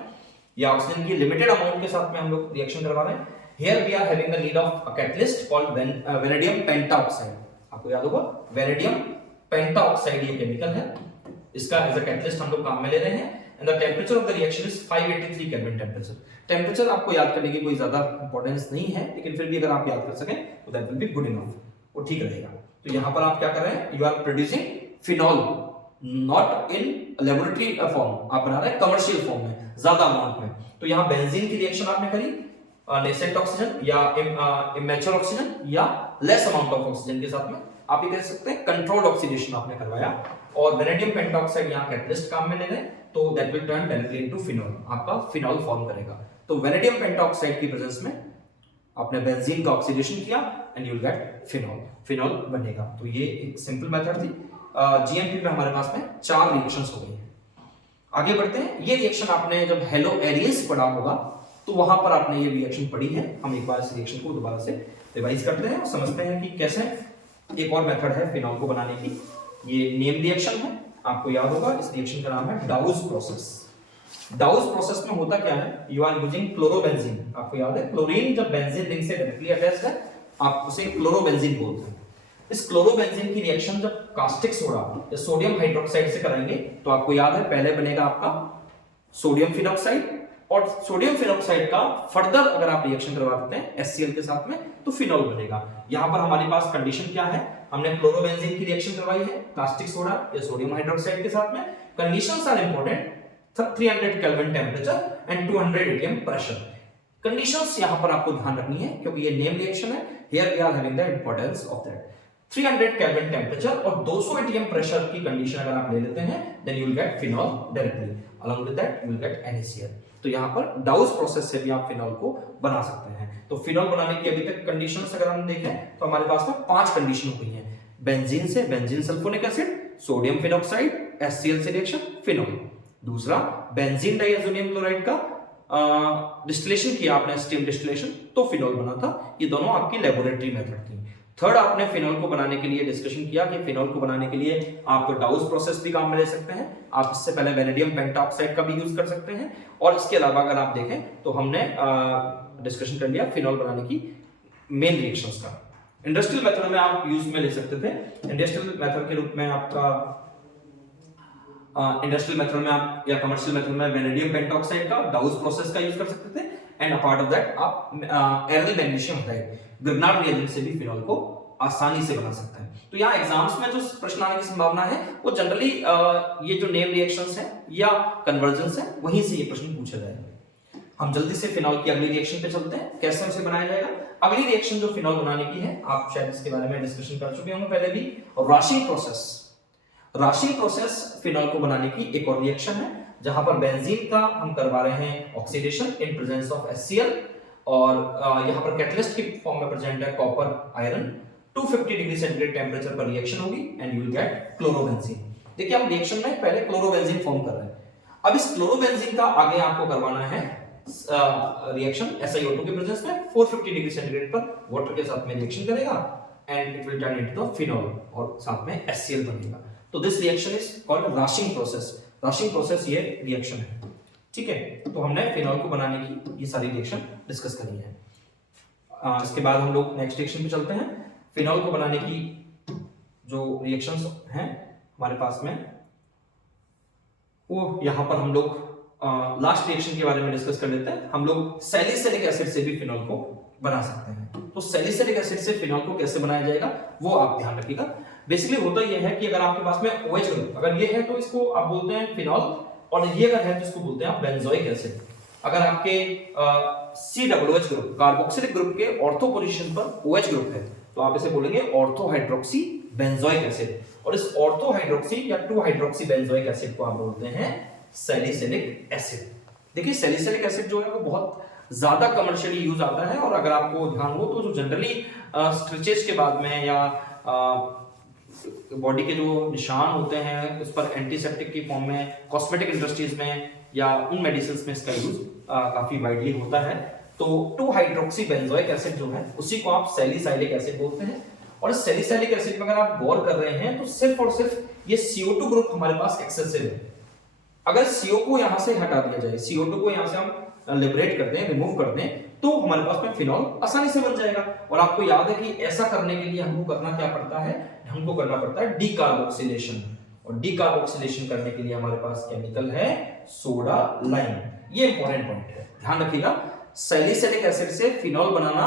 या ऑक्सीजन की लिमिटेड अमाउंट के साथ में हम लोग रिएक्शन करवा रहे हैं। Here we are having the need of a catalyst called vanadium pentoxide. आपको याद होगा वेनेडियम पेंटाऑक्साइड ये केमिकल है, इसका एज अ कैटलिस्ट हम लोग काम में ले रहे हैं। And the temperature of the reaction is 583 kelvin temperature. Temperature आपको याद करने की कोई ज्यादा इंपॉर्टेंस नहीं है, लेकिन फिर भी अगर आप याद कर सकें तो that will be good enough, वो ठीक रहेगा। तो यहां पर आप क्या कर रहे हैं, you are producing phenol not in laboratory form, आप बना रहे हैं कमर्शियल फॉर्म में ज्यादा अमाउंट में। तो यहां बेंजीन की रिएक्शन आपने करी नेसेंट ऑक्सीजन या इमैच्योर ऑक्सीजन या लेस अमाउंट ऑफ ऑक्सीजन के साथ में, आप ये कह सकते हैं कंट्रोल्ड ऑक्सीडेशन आपने करवाया, और वेनेडियम पेंटाऑक्साइड यहां कैटलिस्ट काम में ले रहे हैं, तो that will turn directly into phenol, आपका फिनॉल फॉर्म करेगा। तो वेनेडियम पेंटाऑक्साइड की प्रेजेंस में आपने बेंजीन का ऑक्सीडेशन किया and you will get phenol, phenol बनेगा। तो ये एक सिंपल मेथड थी। जीएमपी में हमारे पास में 4 रिएक्शंस हो गई हैं। आगे बढ़ते हैं। ये रिएक्शन आपने जब हेलो एरियस पढ़ा होगा तो वहां पर आपने ये रिएक्शन पढ़ी है। हम एक बार इस रिएक्शन को दोबारा से रिवाइज करते हैं और समझते हैं कि कैसे एक और मेथड है फिनॉल को बनाने की। ये नेम रिएक्शन है, आपको याद होगा इस रिएक्शन का नाम है डाउस प्रोसेस। डाउस प्रोसेस में होता क्या है, यू आर यूजिंग क्लोरोबेंजीन। आपको याद है क्लोरीन जब बेंजीन रिंग से डायरेक्टली अटैच्ड है आप उसे क्लोरोबेंजीन बोलते हैं। इस क्लोरोबेंजीन की रिएक्शन जब कास्टिक सोडा या सोडियम हाइड्रोक्साइड से कराएंगे तो आपको याद है पहले बनेगा आपका सोडियम फिनॉक्साइड, और सोडियम फिनॉक्साइड का फर्दर अगर आप रिएक्शन करवा देते हैं HCl के साथ में तो फिनॉल बनेगा। यहां पर हमारे पास कंडीशन क्या है, हमने क्लोरोबेंजीन की रिएक्शन करवाई है कास्टिक सोडा या सोडियम हाइड्रोक्साइड के साथ में। Conditions are important, 300 kelvin temperature and 200 atm pressure. Conditions यहां पर आपको ध्यान रखनी है क्योंकि ये नेम रिएक्शन है। Here we are having the importance of that. 300 kelvin temperature और 200 atm प्रेशर की कंडीशन अगर आप ले लेते हैं then you will get phenol directly, along with that you will get NaCl। तो यहाँ पर डाउस प्रोसेस से भी आप फिनॉल को बना सकते हैं। तो फिनॉल बनाने की अभी तक कंडीशंस अगर हम देखें तो हमारे पास में 5 कंडीशन हो गई हैं। बेंजीन से benzene sulphonic acid, sodium phenoxide, HCl से रिएक्शन फिनॉल। दूसरा बेंजीन डाइएजोनियम क्लोराइड का डिस्टिलेशन किया आपने, स्टीम डिस्टिलेशन, तो फिनॉल बना था। ये दोनों आपकी लेबोरेटरी मेथड थी। थर्ड आपने फिनॉल को बनाने के लिए डिस्कशन किया कि फिनॉल को बनाने के लिए आप डाउस प्रोसेस भी काम में ले सकते हैं। आप इससे पहले वेनेडियम पेंटाऑक्साइड का भी यूज कर सकते हैं, और इसके अलावा अगर आप देखें तो हमने डिस्कशन कर लिया फिनॉल बनाने की मेन रिएक्शंस का। इंडस्ट्रियल मेथड में आप यूज में ले सकते थे। इंडस्ट्रियल मेथड के रूप में आपका इंडस्ट्रियल मेथड में आप या कमर्शियल मेथड में वेनेडियम पेंटाऑक्साइड का डाउस प्रोसेस का यूज कर सकते थे, एंड अपार्ट ऑफ दैट आप एरल मैग्नीशियम हाइड्राइड ग्रिग्नार्ड रिएजेंट से भी फिनॉल को आसानी से बना सकते हैं। तो यहाँ एग्जाम्स में जो प्रश्न आने की संभावना है वो जनरली ये जो नेम रिएक्शंस हैं या कन्वर्जेंस हैं वहीं से ये प्रश्न पूछा जाएगा। हम जल्दी से फिनॉल की अगली रिएक्शन पे चलते हैं, कैसे उसे बनाया जाएगा। अगली रिएक्शन जो फिनॉल बनाने की है आप शायद इसके बारे में डिस्कशन कर चुके होंगे पहले भी, राशिंग प्रोसेस। राशिंग प्रोसेस फिनॉल को बनाने की एक और रिएक्शन है जहां पर बेंजीन का हम करवा रहे हैं oxidation in presence of HCl, और यहां पर कैटलिस्ट की फॉर्म में प्रेजेंट है copper iron. 250 degree centigrade temperature पर रिएक्शन होगी and you will gate chlorobenzene. देखिए हम रिएक्शन में पहले क्लोरोबेंजीन फॉर्म कर रहे हैं, अब इस क्लोरोबेंजीन का आगे आपको करवाना है रिएक्शन SiO2 के प्रेजेंस में 450 डिग्री सेंटीग्रेड पर वाटर के साथ में रिएक्शन करेगा and it will turn into the phenol और साथ में HCl बनेगा। तो this reaction is called Raschig process. Raschig process ये रिएक्शन है, ठीक है। तो हमने फिनॉल को बनाने की ये सारी रिएक्शन डिस्कस करी है। इसके बाद हम लोग नेक्स्ट रिएक्शन पे चलते हैं। फिनॉल को बनाने की जो रिएक्शंस हैं हमारे पास में वो यहाँ पर हम लोग लास्ट रिएक्शन के बारे में डिस्कस कर लेते हैं। हम लोग सैलिसिलिक एसिड से भी फिनॉल को बना सकते हैं। तो सैलिसिलिक एसिड से फिनॉल को कैसे बनाया जाएगा वो आप ध्यान रखिएगा। बेसिकली होता यह है कि अगर आपके पास में OH ग्रुप अगर ये है तो इसको आप बोलते हैं फिनॉल, और ये अगर है तो इसको बोलते हैं आप बेंजोइक एसिड। अगर आपके COOH ग्रुप कार्बोक्सिलिक ग्रुप के ऑर्थो पोजीशन पर OH ग्रुप है तो आप इसे बोलेंगे ऑर्थो हाइड्रोक्सी बेंजोइक एसिड, और इस ऑर्थो हाइड्रोक्सी या 2 हाइड्रोक्सी बेंजोइक एसिड को आप बोलते हैं सैलिसिलिक एसिड। देखिए सैलिसिलिक एसिड जो है वो बहुत ज्यादा कमर्शियली यूज आता है, और अगर आपको ध्यान हो तो जो जनरली स्ट्रेचेस के बाद में या बॉडी के जो निशान होते हैं उस पर एंटीसेप्टिक की फॉर्म में कॉस्मेटिक इंडस्ट्रीज में या उन मेडिसिन में इसका यूज काफी वाइडली होता है। तो 2 हाइड्रोक्सी बेंजोइक एसिड जो है उसी को आप सैलिसिलिक एसिड बोलते हैं। और सैलिसिलिक एसिड में अगर आप गौर कर रहे हैं तो सिर्फ और सिर्फ ये CO2 ग्रुप हमारे पास एक्सेसिव है। अगर CO को यहां से हटा दिया जाए, CO2 को यहां से हम लिबरेट करते हैं, रिमूव करते हैं, तो हमारे पास में फिनॉल आसानी से बन जाएगा। और आपको याद है कि ऐसा करने के लिए हमको करना क्या पड़ता है, हमको करना पड़ता है डीकार्बोक्सिलेशन, और डीकार्बोक्सिलेशन करने के लिए हमारे पास केमिकल है सोडा लाइम। ये इंपॉर्टेंट पॉइंट है, ध्यान रखिएगा। सैलिसिलिक एसिड से फिनॉल बनाना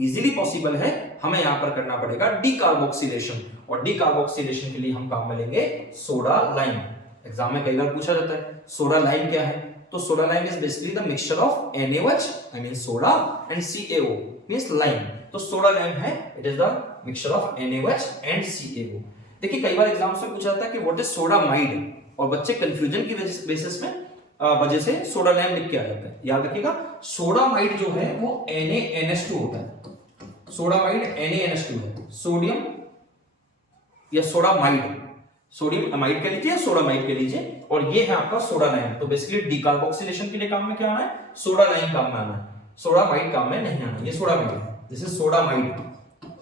इजीली पॉसिबल है, हमें यहां पर करना पड़ेगा डीकार्बोक्सिलेशन, और डीकार्बोक्सिलेशन के लिए हम काम में लेंगे सोडा लाइम। एग्जाम में कई बार पूछा जाता है सोडा लाइम क्या है, तो soda lime is basically the mixture of NaOH I mean soda and CaO means lime. तो सोडा लाइम है, it is the mixture of NaOH and CaO। देखिए कई बार एग्जाम्स में पूछा जाता है कि व्हाट इज सोडामाइड, और बच्चे कंफ्यूजन की बेसिस में वजह से सोडा लाइम लिख के आ जाता है। याद रखिएगा सोडामाइड जो है वो NaNH2 होता है, सोडामाइड NaNH2 है, सोडियम या सोडामाइड, सोडियम अमाइड कह लीजिए, सोडामाइड कह लीजिए, और ये है आपका सोडा लाइम। तो बेसिकली डीकार्बोक्सिलेशन के लिए काम में क्या आना है, सोडा लाइम काम में आना है, सोडामाइड काम में नहीं आना। ये सोडामाइड है, दिस इज सोडामाइड,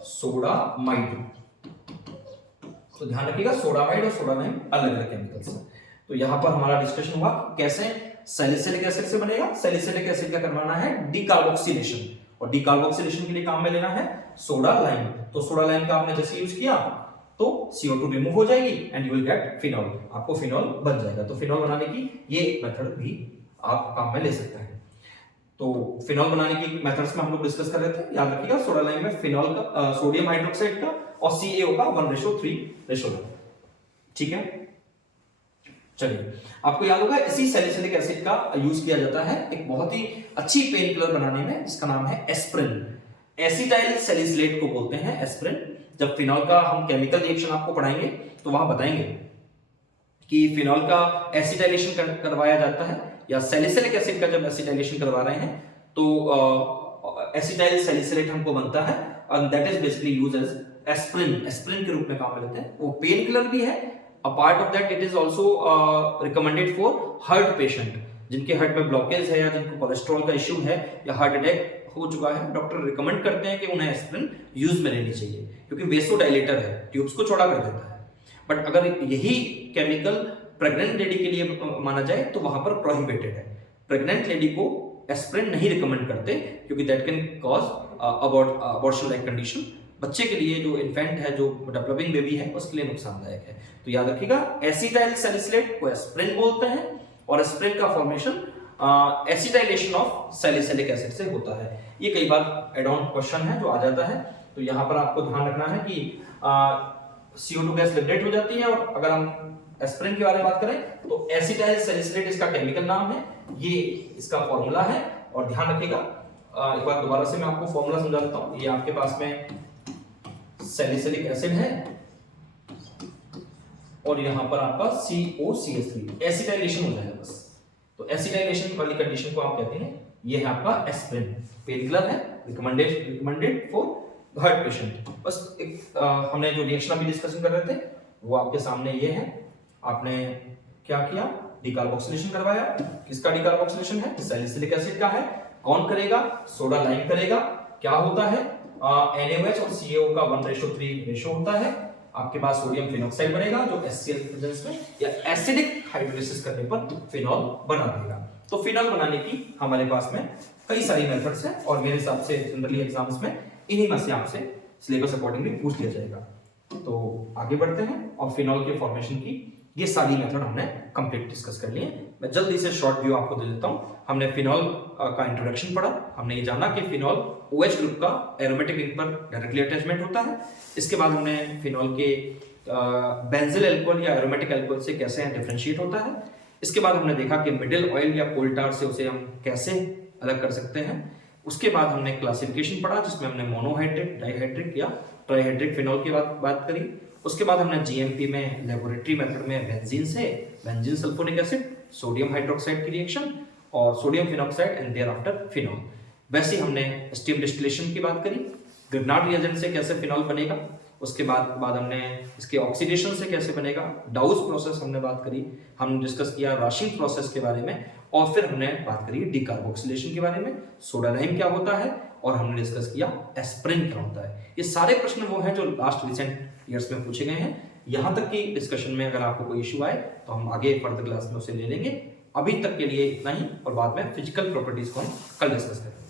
सोडामाइड। तो ध्यान रखिएगा सोडामाइड और सोडा लाइम अलग अलग केमिकल्स हैं। तो यहां पर हमारा डिस्कशन हुआ कैसे सैलिसिलिक एसिड से बनेगा। सैलिसिलिक एसिड का करवाना है डीकार्बोक्सिलेशन, और डीकार्बोक्सिलेशन के लिए काम में लेना है सोडा लाइम। तो सोडा लाइम का आपने जैसे यूज किया तो CO2 रिमूव हो जाएगी and you will get phenol, आपको फिनॉल बन जाएगा। तो फिनॉल बनाने की ये मेथड भी आप काम में ले सकते हैं। तो फिनॉल बनाने की मेथड्स में हम लोग डिस्कस कर रहे थे, याद रखिएगा सोडा लाइम में फिनॉल का सोडियम हाइड्रोक्साइड का और CaO का 1:3:1। ठीक है, चलिए आपको याद होगा इसी सैलिसिलिक एसिड का यूज किया जाता है एक बहुत ही अच्छी पेन किलर बनाने में, जिसका नाम है एस्प्रिन। एसिटाइल सैलिसिलेट को बोलते हैं एस्प्रिन। जब फिनॉल का हम केमिकल रिएक्शन आपको पढ़ाएंगे तो वहां बताएंगे कि फिनॉल का एसिटाइलेशन करवाया जाता है, या सैलिसिलिक एसिड का जब एसिटाइलेशन करवा रहे हैं तो एसिटाइल सैलिसिलेट हमको बनता है, और that is basically used as aspirin. Aspirin के रूप में काम में लेते हैं। वो पेन किलर भी है, a part of that it is also recommended for heart patient, जिनके हार्ट में ब्लॉकेज है या जिनको कोलेस्ट्रॉल का इश्यू है या हार्ट अटैक हो चुका है, डॉक्टर रिकमेंड करते हैं कि उन्हें एस्प्रिन यूज में लेनी चाहिए, क्योंकि वेसोडाइलेटर है, ट्यूब्स को चौड़ा कर देता है। बट अगर यही केमिकल प्रेग्नेंट लेडी के लिए माना जाए तो वहां पर प्रोहिबिटेड है। प्रेग्नेंट लेडी को एस्प्रिन नहीं रिकमेंड करते, क्योंकि that can cause abortion like condition. बच्चे के लिए जो इन्फेंट है, जो डेवलपिंग बेबी है, उसके लिए नुकसानदायक है। तो याद रखिएगा एसिटाइल सैलिसिलेट को एस्प्रिन बोलते हैं, और एस्प्रिन का formation acetylation of salicylic acid से होता है। ये कई बार एड ऑन क्वेश्चन है जो आ जाता है, तो यहाँ पर आपको ध्यान रखना है कि CO2 गैस लिबरेट हो जाती है, और अगर हम एस्प्रिन के बारे में बात करें तो एसिटाइल सैलिसिलेट इसका केमिकल नाम है, ये इसका फॉर्मूला है। और ध्यान रखिएगा एक बार दोबारा से मैं आपको फॉर्मूला समझा देता हूँ। ये आपके पास में सैलिसिलिक एसिड है और यहाँ पर आपका COCH3 एसिटाइलेशन हो जाएगा बस। तो एसिटाइलेशन वाली कंडीशन को आप कहते हैं, ये है आपका एस्प्रिन। पेन किलर है, रिकमेंडेड फॉर हार्ट पेशेंट। बस एक हमने जो रिएक्शन अभी डिस्कशन कर रहे थे वो आपके सामने ये है। आपने क्या किया, डीकार्बोक्सिलेशन करवाया। किसका डीकार्बोक्सिलेशन है, सैलिसिलिक एसिड का है। कौन करेगा, सोडा लाइम करेगा। क्या होता है, NaOH और CaO का 1:3 रेशो होता है। आपके पास सोडियम फिनॉक्साइड बनेगा जो HCl प्रेजेंस में या एसिडिक हाइड्रोलिसिस करने पर फिनॉल बना देगा। तो फिनॉल बनाने की हमारे पास में कई सारी मेथड्स हैं, और मेरे हिसाब से जनरली एग्जाम्स में इन्हीं में से आपसे सिलेबस अकॉर्डिंगली पूछ लिया जाएगा। तो आगे बढ़ते हैं, और फिनॉल के फॉर्मेशन की ये सारी मेथड हमने कंप्लीट डिस्कस कर लिए। मैं जल्दी से शॉर्ट व्यू आपको दे देता हूँ। हमने फिनॉल का इंट्रोडक्शन पढ़ा, हमने ये जाना कि फिनॉल OH ग्रुप का एरोमेटिक रिंग पर डायरेक्टली अटैचमेंट होता है। इसके बाद हमने फिनॉल के बेंजिल अल्कोहल या एरोमेटिक अल्कोहल से कैसे डिफरेंशिएट होता है। इसके बाद हमने देखा कि मिडिल ऑयल या कोल टार से उसे हम कैसे अलग कर सकते हैं। उसके बाद हमने क्लासिफिकेशन पढ़ा जिसमें हमने मोनोहाइड्रिक, डाइहाइड्रिक या ट्राइहाइड्रिक फिनॉल की बात करी। उसके बाद हमने GMP में लेबोरेटरी मेथड में बेंजीन से benzene sulphonic acid, sodium hydroxide की रिएक्शन और sodium phenoxide and thereafter phenol. वैसे हमने स्टीम डिस्टिलेशन की बात करी, ग्रिग्नार्ड रिएजेंट से कैसे फिनॉल बनेगा। उसके बाद हमने इसके ऑक्सीडेशन से कैसे बनेगा, डाउस प्रोसेस हमने बात करी, हमने डिस्कस किया राशिंग प्रोसेस के बारे में, और फिर हमने बात करी डिकार्बोक्सिलेशन के बारे में, सोडा लाइम क्या होता है, और हमने डिस्कस किया एस्पिरिन क्या होता है। ये सारे प्रश्न वो हैं जो लास्ट रिसेंट ईयर्स में पूछे गए हैं। यहाँ तक की डिस्कशन में अगर आपको कोई इशू आए तो हम आगे फर्दर क्लास में उसे ले लेंगे। अभी तक के लिए इतना ही, और बाद में फिजिकल प्रॉपर्टीज को हम कल डिस्कस करेंगे।